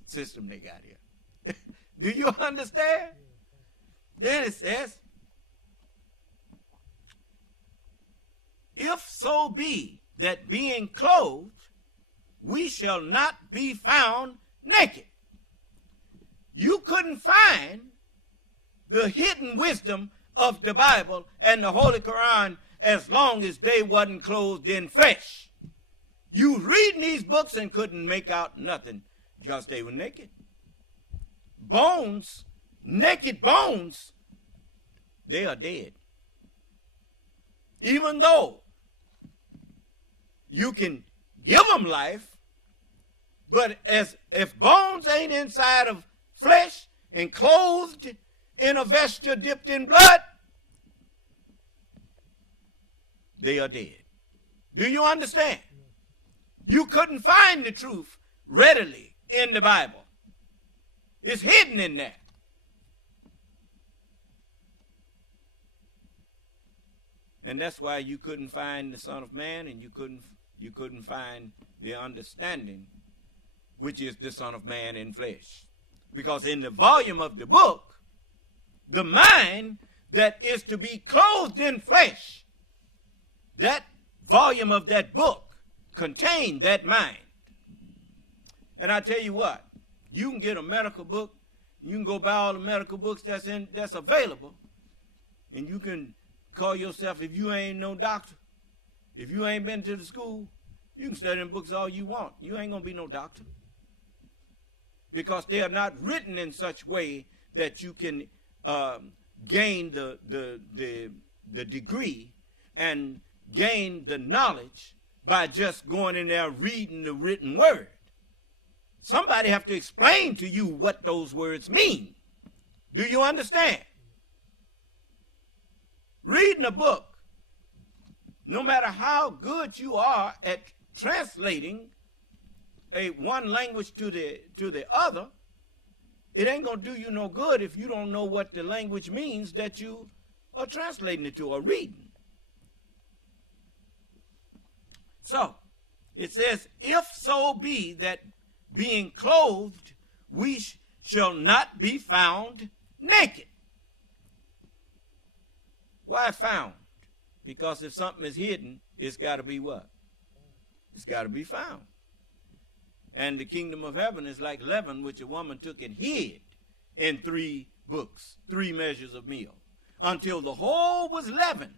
system they got here. Do you understand? Then it says, if so be that being clothed, we shall not be found naked. You couldn't find the hidden wisdom of the Bible and the Holy Quran as long as they wasn't clothed in flesh. You reading these books and couldn't make out nothing because they were naked. Bones, naked bones, they are dead. Even though you can give them life, but if bones ain't inside of flesh and clothed in a vesture dipped in blood, they are dead. Do you understand? You couldn't find the truth readily in the Bible. It's hidden in there. And that's why you couldn't find the Son of Man, and you couldn't find the understanding, which is the Son of Man in flesh. Because in the volume of the book, the mind that is to be clothed in flesh, that volume of that book contained that mind. And I tell you what, you can get a medical book, you can go buy all the medical books that's available, and you can call yourself, if you ain't no doctor, if you ain't been to the school, you can study them books all you want. You ain't gonna be no doctor. Because they are not written in such way that you can gain the degree and gain the knowledge by just going in there reading the written word. Somebody have to explain to you what those words mean. Do you understand? Reading a book, no matter how good you are at translating one language to the other, it ain't gonna do you no good if you don't know what the language means that you are translating it to or reading. So it says, if so be that being clothed we shall not be found naked. Why found? Because if something is hidden, it's got to be what? It's got to be found. And the kingdom of heaven is like leaven, which a woman took and hid in 3 books, 3 measures of meal, until the whole was leavened.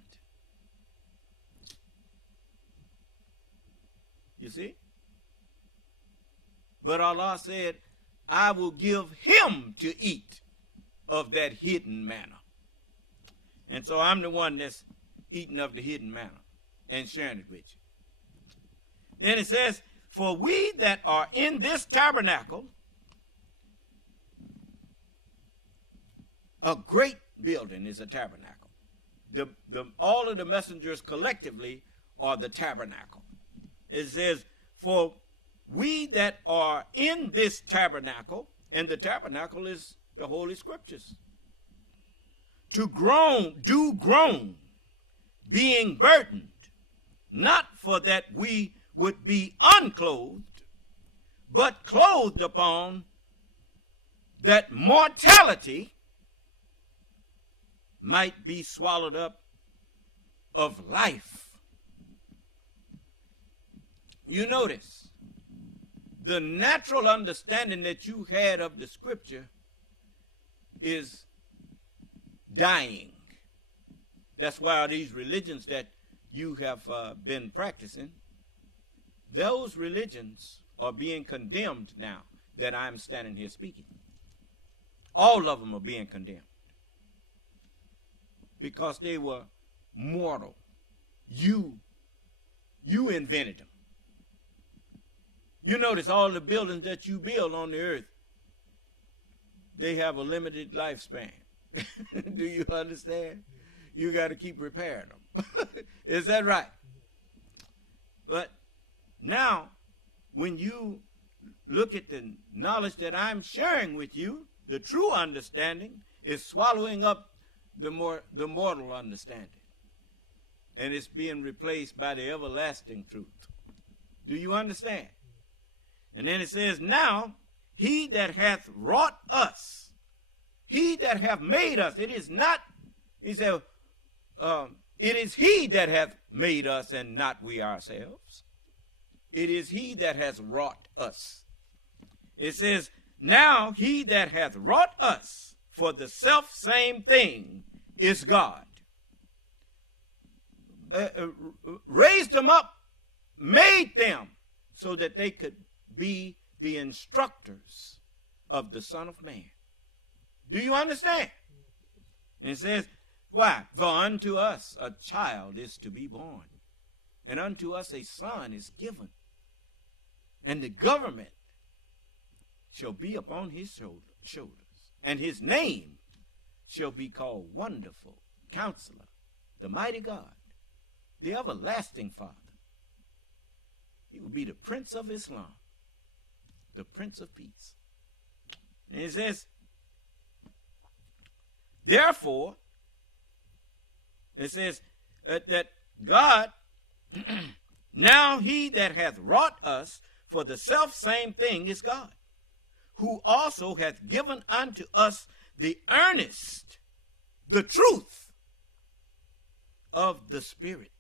You see? But Allah said, I will give him to eat of that hidden manna. And so I'm the one that's eating of the hidden manna and sharing it with you. Then it says, for we that are in this tabernacle, a great building is a tabernacle. All of the messengers collectively are the tabernacle. It says, for we that are in this tabernacle, and the tabernacle is the Holy Scriptures, do groan, being burdened, not for that we would be unclothed, but clothed upon, that mortality might be swallowed up of life. You notice, the natural understanding that you had of the Scripture is dying. That's why these religions that you have been practicing, those religions are being condemned now that I'm standing here speaking. All of them are being condemned because they were mortal. You invented them. You notice all the buildings that you build on the earth, they have a limited lifespan. Do you understand? You got to keep repairing them. Is that right? But now, when you look at the knowledge that I'm sharing with you, the true understanding is swallowing up the mortal understanding. And it's being replaced by the everlasting truth. Do you understand? And then it says, now, he that hath wrought us, he that hath made us, it is not, he said, it is he that hath made us and not we ourselves. It is he that has wrought us. It says, now he that hath wrought us for the self same thing is God. Raised them up, made them so that they could be the instructors of the Son of Man. Do you understand? And it says, Why? For unto us a child is to be born, and unto us a son is given, and the government shall be upon his shoulders, and his name shall be called Wonderful, Counselor, the Mighty God, the Everlasting Father. He will be the Prince of Islam, the Prince of Peace. And it says, therefore, it says that God, now he that hath wrought us for the selfsame thing is God, who also hath given unto us the earnest, the truth of the Spirit.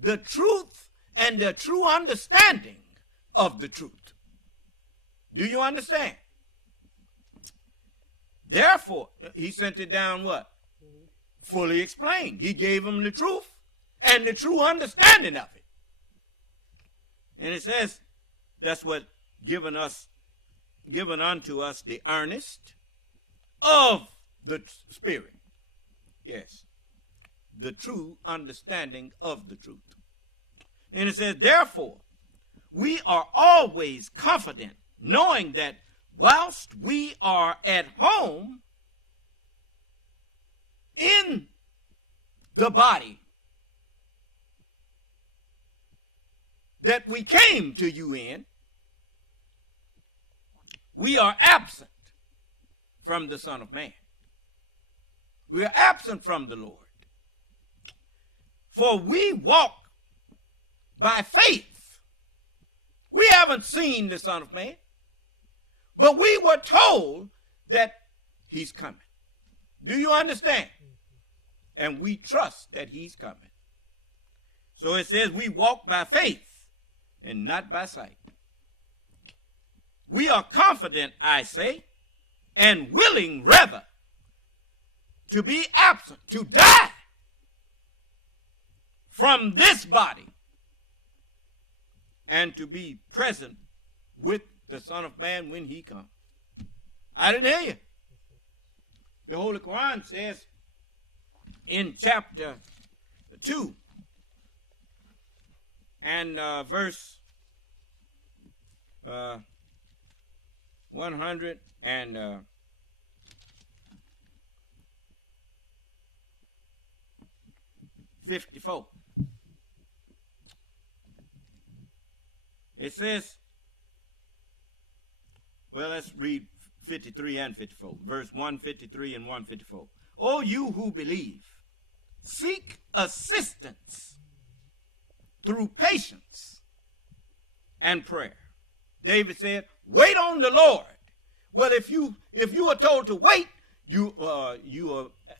The truth and the true understanding of the truth. Do you understand? Therefore, he sent it down what? Fully explained. He gave them the truth and the true understanding of it. And it says that's what given unto us the earnest of the Spirit. Yes. The true understanding of the truth. And it says, therefore, we are always confident, knowing that whilst we are at home in the body that we came to you in, we are absent from the Son of Man. We are absent from the Lord. For we walk by faith. We haven't seen the Son of Man, but we were told that he's coming. Do you understand? And we trust that he's coming. So it says we walk by faith and not by sight. We are confident, I say, and willing rather to be absent, to die from this body, and to be present with the Son of Man when he comes. I didn't hear you. The Holy Quran says in chapter 2 and verse 154. It says, well, let's read 53 and 54. Verse 153 and 154. O you who believe, seek assistance through patience and prayer. David said, wait on the Lord. Well, if you are told to wait, you are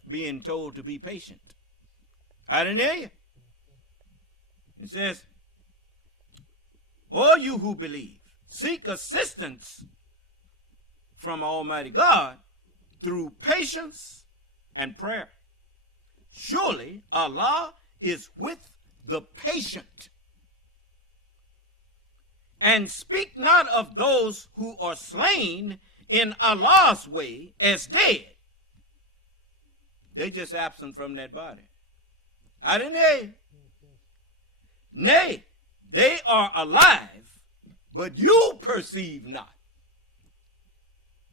being told to be patient. I didn't hear you. It says, all you who believe, seek assistance from Almighty God through patience and prayer. Surely Allah is with the patient. And speak not of those who are slain in Allah's way as dead. They just absent from that body. I didn't hear you. Nay, they are alive, but you perceive not.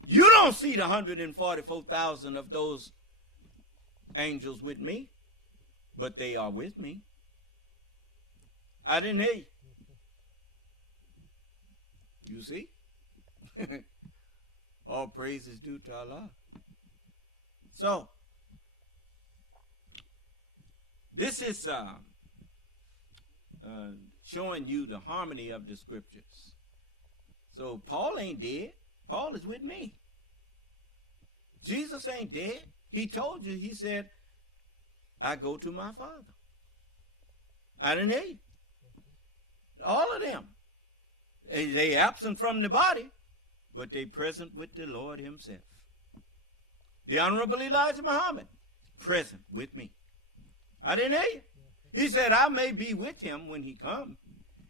You don't see the 144,000 of those angels with me, but they are with me. I didn't hear you. You see? All praise is due to Allah. So, this is showing you the harmony of the scriptures. So Paul ain't dead. Paul is with me. Jesus ain't dead. He told you, he said, I go to my Father. I didn't hear you. All of them. They absent from the body, but they present with the Lord himself. The Honorable Elijah Muhammad, present with me. I didn't hear you. He said, I may be with him when he comes,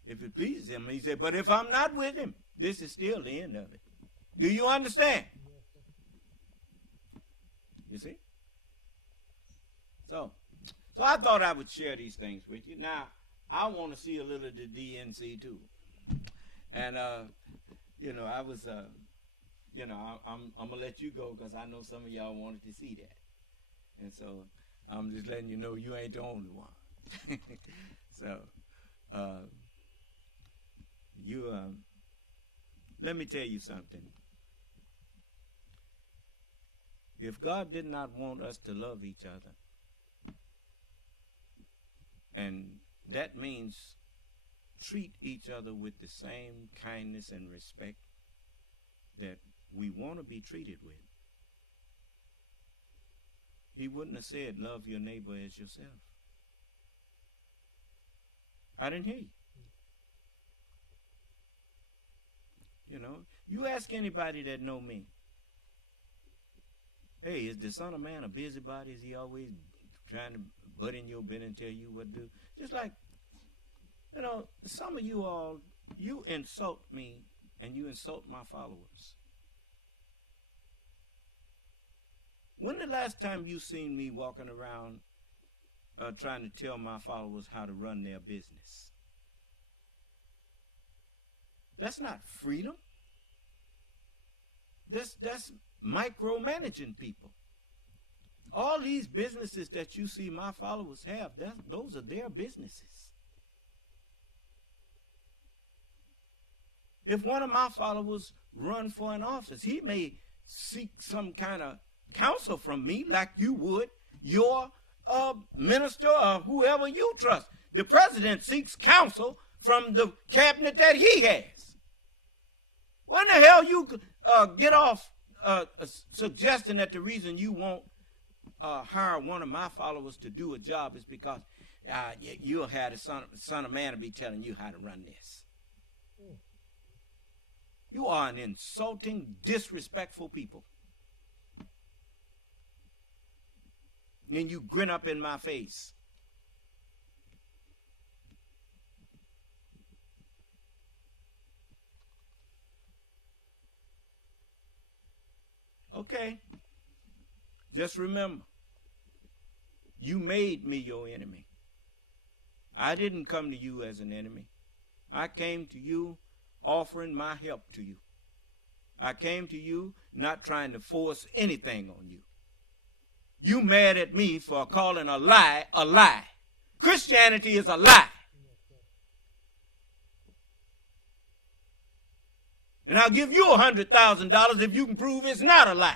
if it pleases him. He said, but if I'm not with him, this is still the end of it. Do you understand? You see? So I thought I would share these things with you. Now, I want to see a little of the DNC too. And, you know, I was, you know, I'm going to let you go because I know some of y'all wanted to see that. And so I'm just letting you know you ain't the only one. So, let me tell you something. If God did not want us to love each other, and that means treat each other with the same kindness and respect that we want to be treated with, he wouldn't have said love your neighbor as yourself. I didn't hear you. You know, you ask anybody that know me, hey, is the Son of Man a busybody? Is he always trying to butt in your bed and tell you what to do? Just like, you know, some of you all, you insult me and you insult my followers. When the last time you seen me walking around trying to tell my followers how to run their business? That's not freedom. That's micromanaging people. All these businesses that you see my followers have, those are their businesses. If one of my followers run for an office, he may seek some kind of counsel from me like you would your minister or whoever you trust. The president seeks counsel from the cabinet that he has. When the hell you get off suggesting that the reason you won't hire one of my followers to do a job is because you'll have the son of man to be telling you how to run this? You are an insulting, disrespectful people. And then you grin up in my face. Okay. Just remember, you made me your enemy. I didn't come to you as an enemy. I came to you offering my help to you. I came to you not trying to force anything on you. You mad at me for calling a lie a lie. Christianity is a lie. And I'll give you $100,000 if you can prove it's not a lie.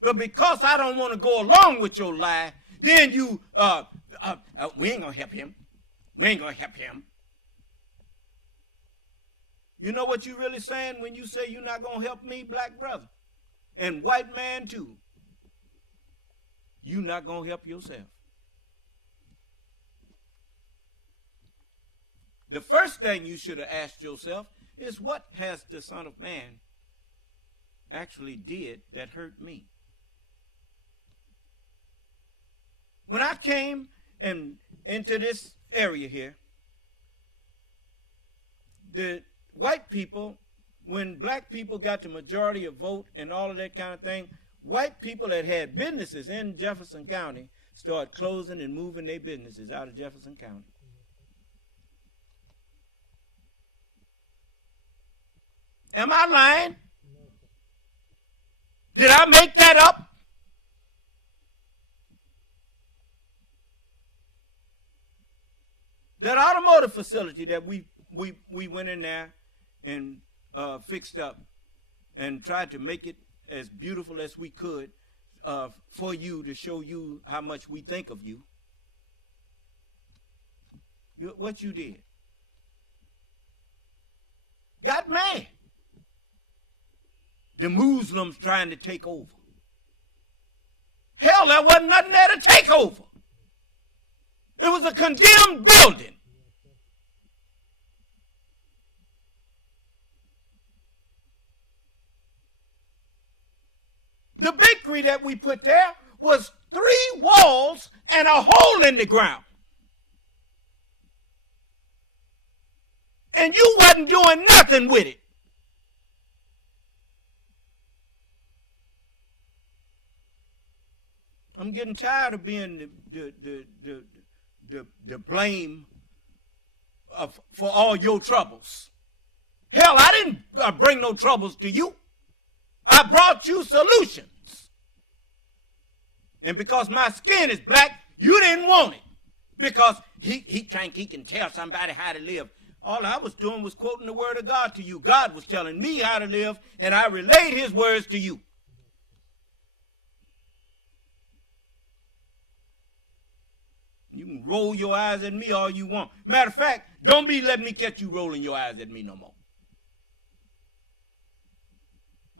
But because I don't want to go along with your lie, then you, we ain't going to help him. We ain't going to help him. You know what you're really saying when you say you're not going to help me, black brother? And white man too. You're not going to help yourself. The first thing you should have asked yourself is, what has the Son of Man actually did that hurt me? When I came into this area here, the white people, when black people got the majority of vote and all of that kind of thing, white people that had businesses in Jefferson County started closing and moving their businesses out of Jefferson County. Am I lying? Did I make that up? That automotive facility that we went in there and fixed up and tried to make it as beautiful as we could for you, to show you how much we think of you. What you did? Got mad. The Muslims trying to take over. Hell, there wasn't nothing there to take over. It was a condemned building. The bakery that we put there was 3 walls and a hole in the ground. And you wasn't doing nothing with it. I'm getting tired of being the blame for all your troubles. Hell, I didn't bring no troubles to you. I brought you solutions. And because my skin is black, you didn't want it. Because he can tell somebody how to live. All I was doing was quoting the word of God to you. God was telling me how to live, and I relayed his words to you. You can roll your eyes at me all you want. Matter of fact, don't be letting me catch you rolling your eyes at me no more.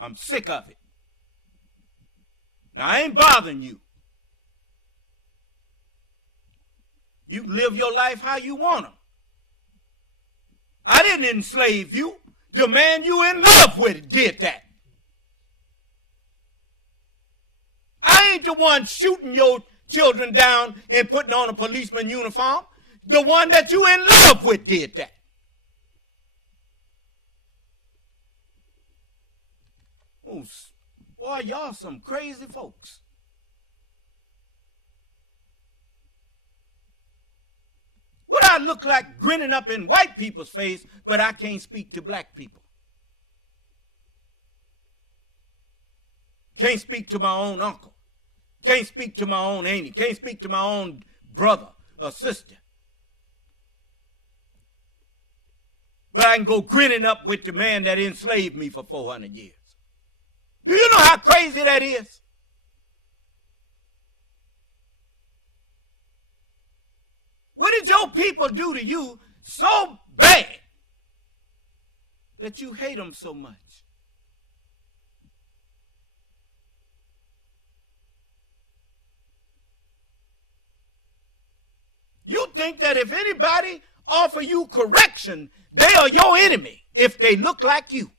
I'm sick of it. Now, I ain't bothering you. You can live your life how you want to. I didn't enslave you. The man you in love with did that. I ain't the one shooting your children down and putting on a policeman uniform. The one that you in love with did that. Oh, boy, y'all some crazy folks. What I look like grinning up in white people's face, but I can't speak to black people. Can't speak to my own uncle. Can't speak to my own auntie. Can't speak to my own brother or sister. But I can go grinning up with the man that enslaved me for 400 years. Do you know how crazy that is? What did your people do to you so bad that you hate them so much? You think that if anybody offer you correction, they are your enemy if they look like you.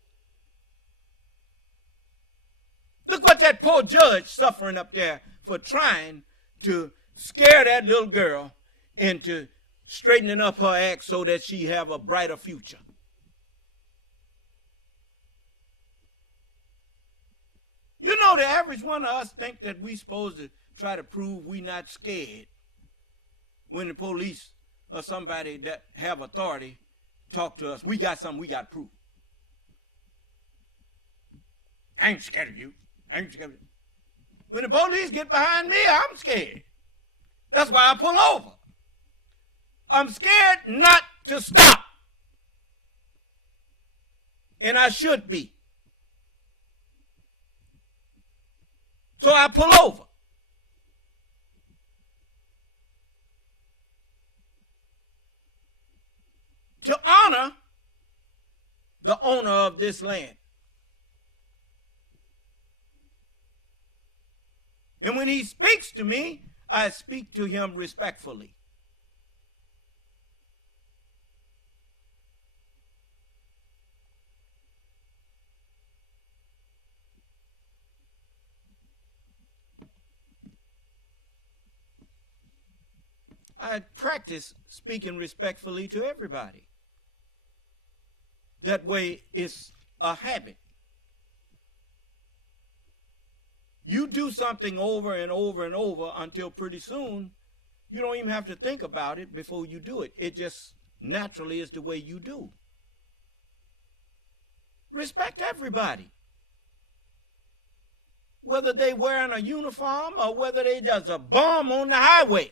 Look what that poor judge suffering up there for trying to scare that little girl into straightening up her act so that she have a brighter future. You know, the average one of us think that we supposed to try to prove we not scared when the police or somebody that have authority talk to us. We got something we got to prove. I ain't scared of you. I ain't scared of you. When the police get behind me, I'm scared. That's why I pull over. I'm scared not to stop. And I should be. So I pull over. To honor the owner of this land. And when he speaks to me, I speak to him respectfully. I practice speaking respectfully to everybody. That way it's a habit. You do something over and over and over until pretty soon you don't even have to think about it before you do it. It just naturally is the way you do. Respect everybody. Whether they wearing a uniform or whether they just a bum on the highway.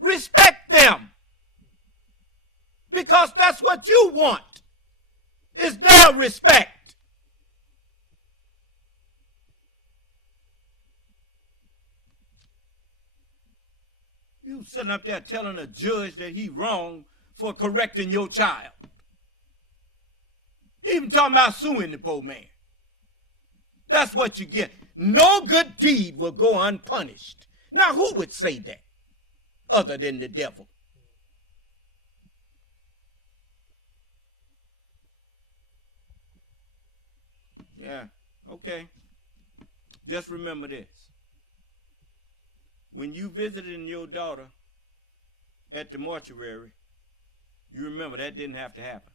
Respect them. Because that's what you want. Is their respect. You sitting up there telling a judge that he wrong for correcting your child. Even talking about suing the poor man. That's what you get. No good deed will go unpunished. Now, who would say that other than the devil? Yeah, okay. Just remember this. When you visited your daughter at the mortuary, You remember that didn't have to happen.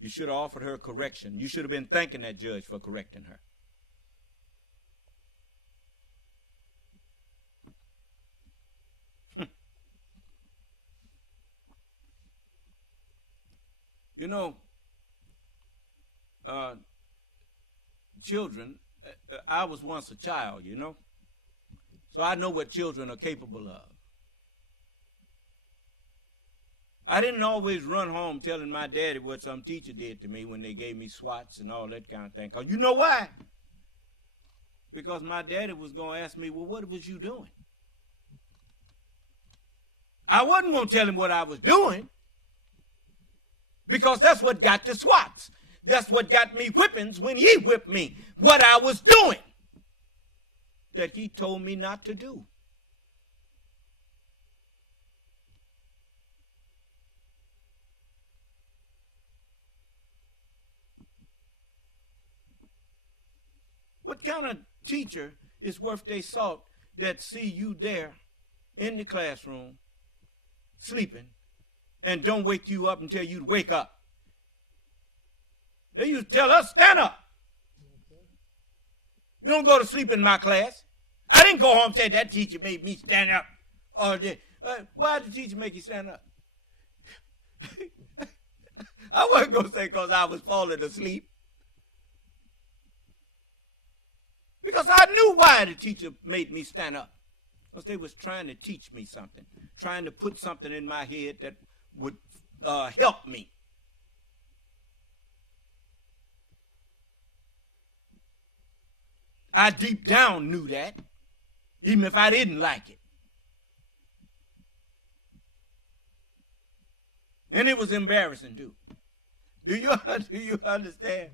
You should have offered her correction. You should have been thanking that judge for correcting her. You know, children, I was once a child, you know, so I know what children are capable of. I didn't always run home telling my daddy what some teacher did to me when they gave me swats and all that kind of thing. Because you know why? Because my daddy was going to ask me, well, what was you doing? I wasn't going to tell him what I was doing, because that's what got the swats. That's what got me whippings when he whipped me. What I was doing that he told me not to do. What kind of teacher is worth their salt that see you there in the classroom sleeping and don't wake you up and tell you to wake up? They used to tell us, stand up. You don't go to sleep in my class. I didn't go home and say that teacher made me stand up. Or why did the teacher make you stand up? I wasn't going to say because I was falling asleep. Because I knew why the teacher made me stand up. Because they was trying to teach me something. Trying to put something in my head that would help me. I deep down knew that, even if I didn't like it. And it was embarrassing too. Do you understand?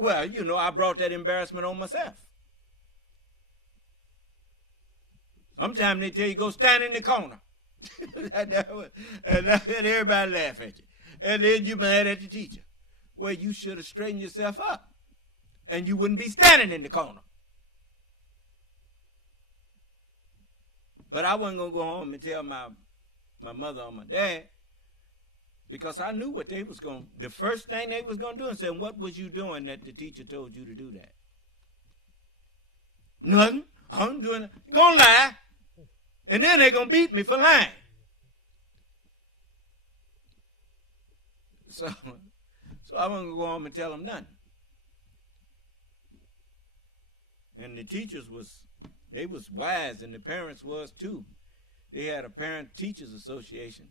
Well, you know, I brought that embarrassment on myself. Sometimes they tell you, go stand in the corner. and everybody laugh at you. And then you mad at the teacher. Well, you should have straightened yourself up. And you wouldn't be standing in the corner. But I wasn't going to go home and tell my mother or my dad, because I knew what they was going to, the first thing they was going to do and say, what was you doing that the teacher told you to do that? Nothing. I'm doing it. Going to lie. And then they're going to beat me for lying. So I wasn't going to go home and tell them nothing. And the teachers they was wise, and the parents was too. They had a parent-teachers association.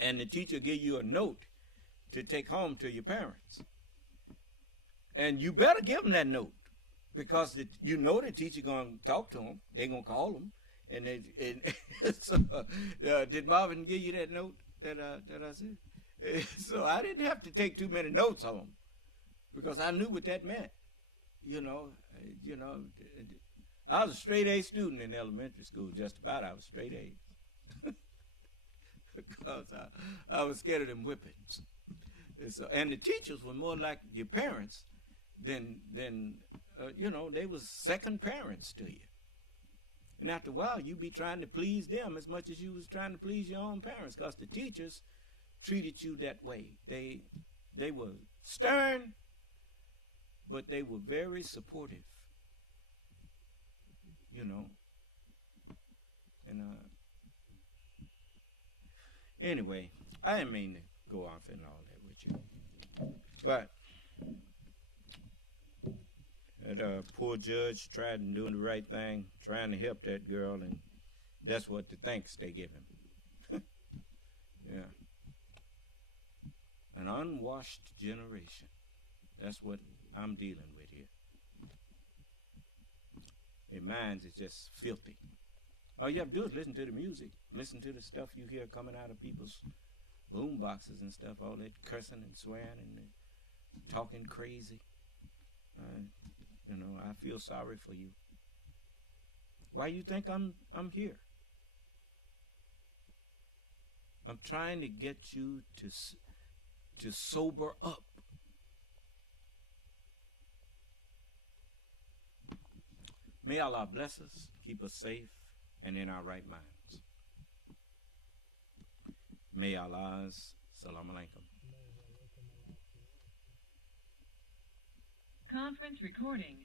And the teacher give you a note to take home to your parents. And you better give them that note, because you know the teacher going to talk to them. They're going to call them. And so, did Marvin give you that note that I said? So I didn't have to take too many notes on them, because I knew what that meant. You know, I was a straight A student in elementary school, just about. I was straight A's. Because I was scared of them whippings. And the teachers were more like your parents than they was second parents to you. And after a while, you be trying to please them as much as you was trying to please your own parents, because the teachers treated you that way. They were stern, but they were very supportive. You know. And anyway, I didn't mean to go off and all that with you. But that poor judge tried to do the right thing, trying to help that girl, and that's what the thanks they give him. Yeah. An unwashed generation. That's what I'm dealing with here. Their minds is just filthy. All you have to do is listen to the music. Listen to the stuff you hear coming out of people's boom boxes and stuff. All that cursing and swearing and talking crazy. I feel sorry for you. Why you think I'm here? I'm trying to get you to sober up. May Allah bless us, keep us safe, and in our right minds. May Allah's salam alaikum. Conference recording.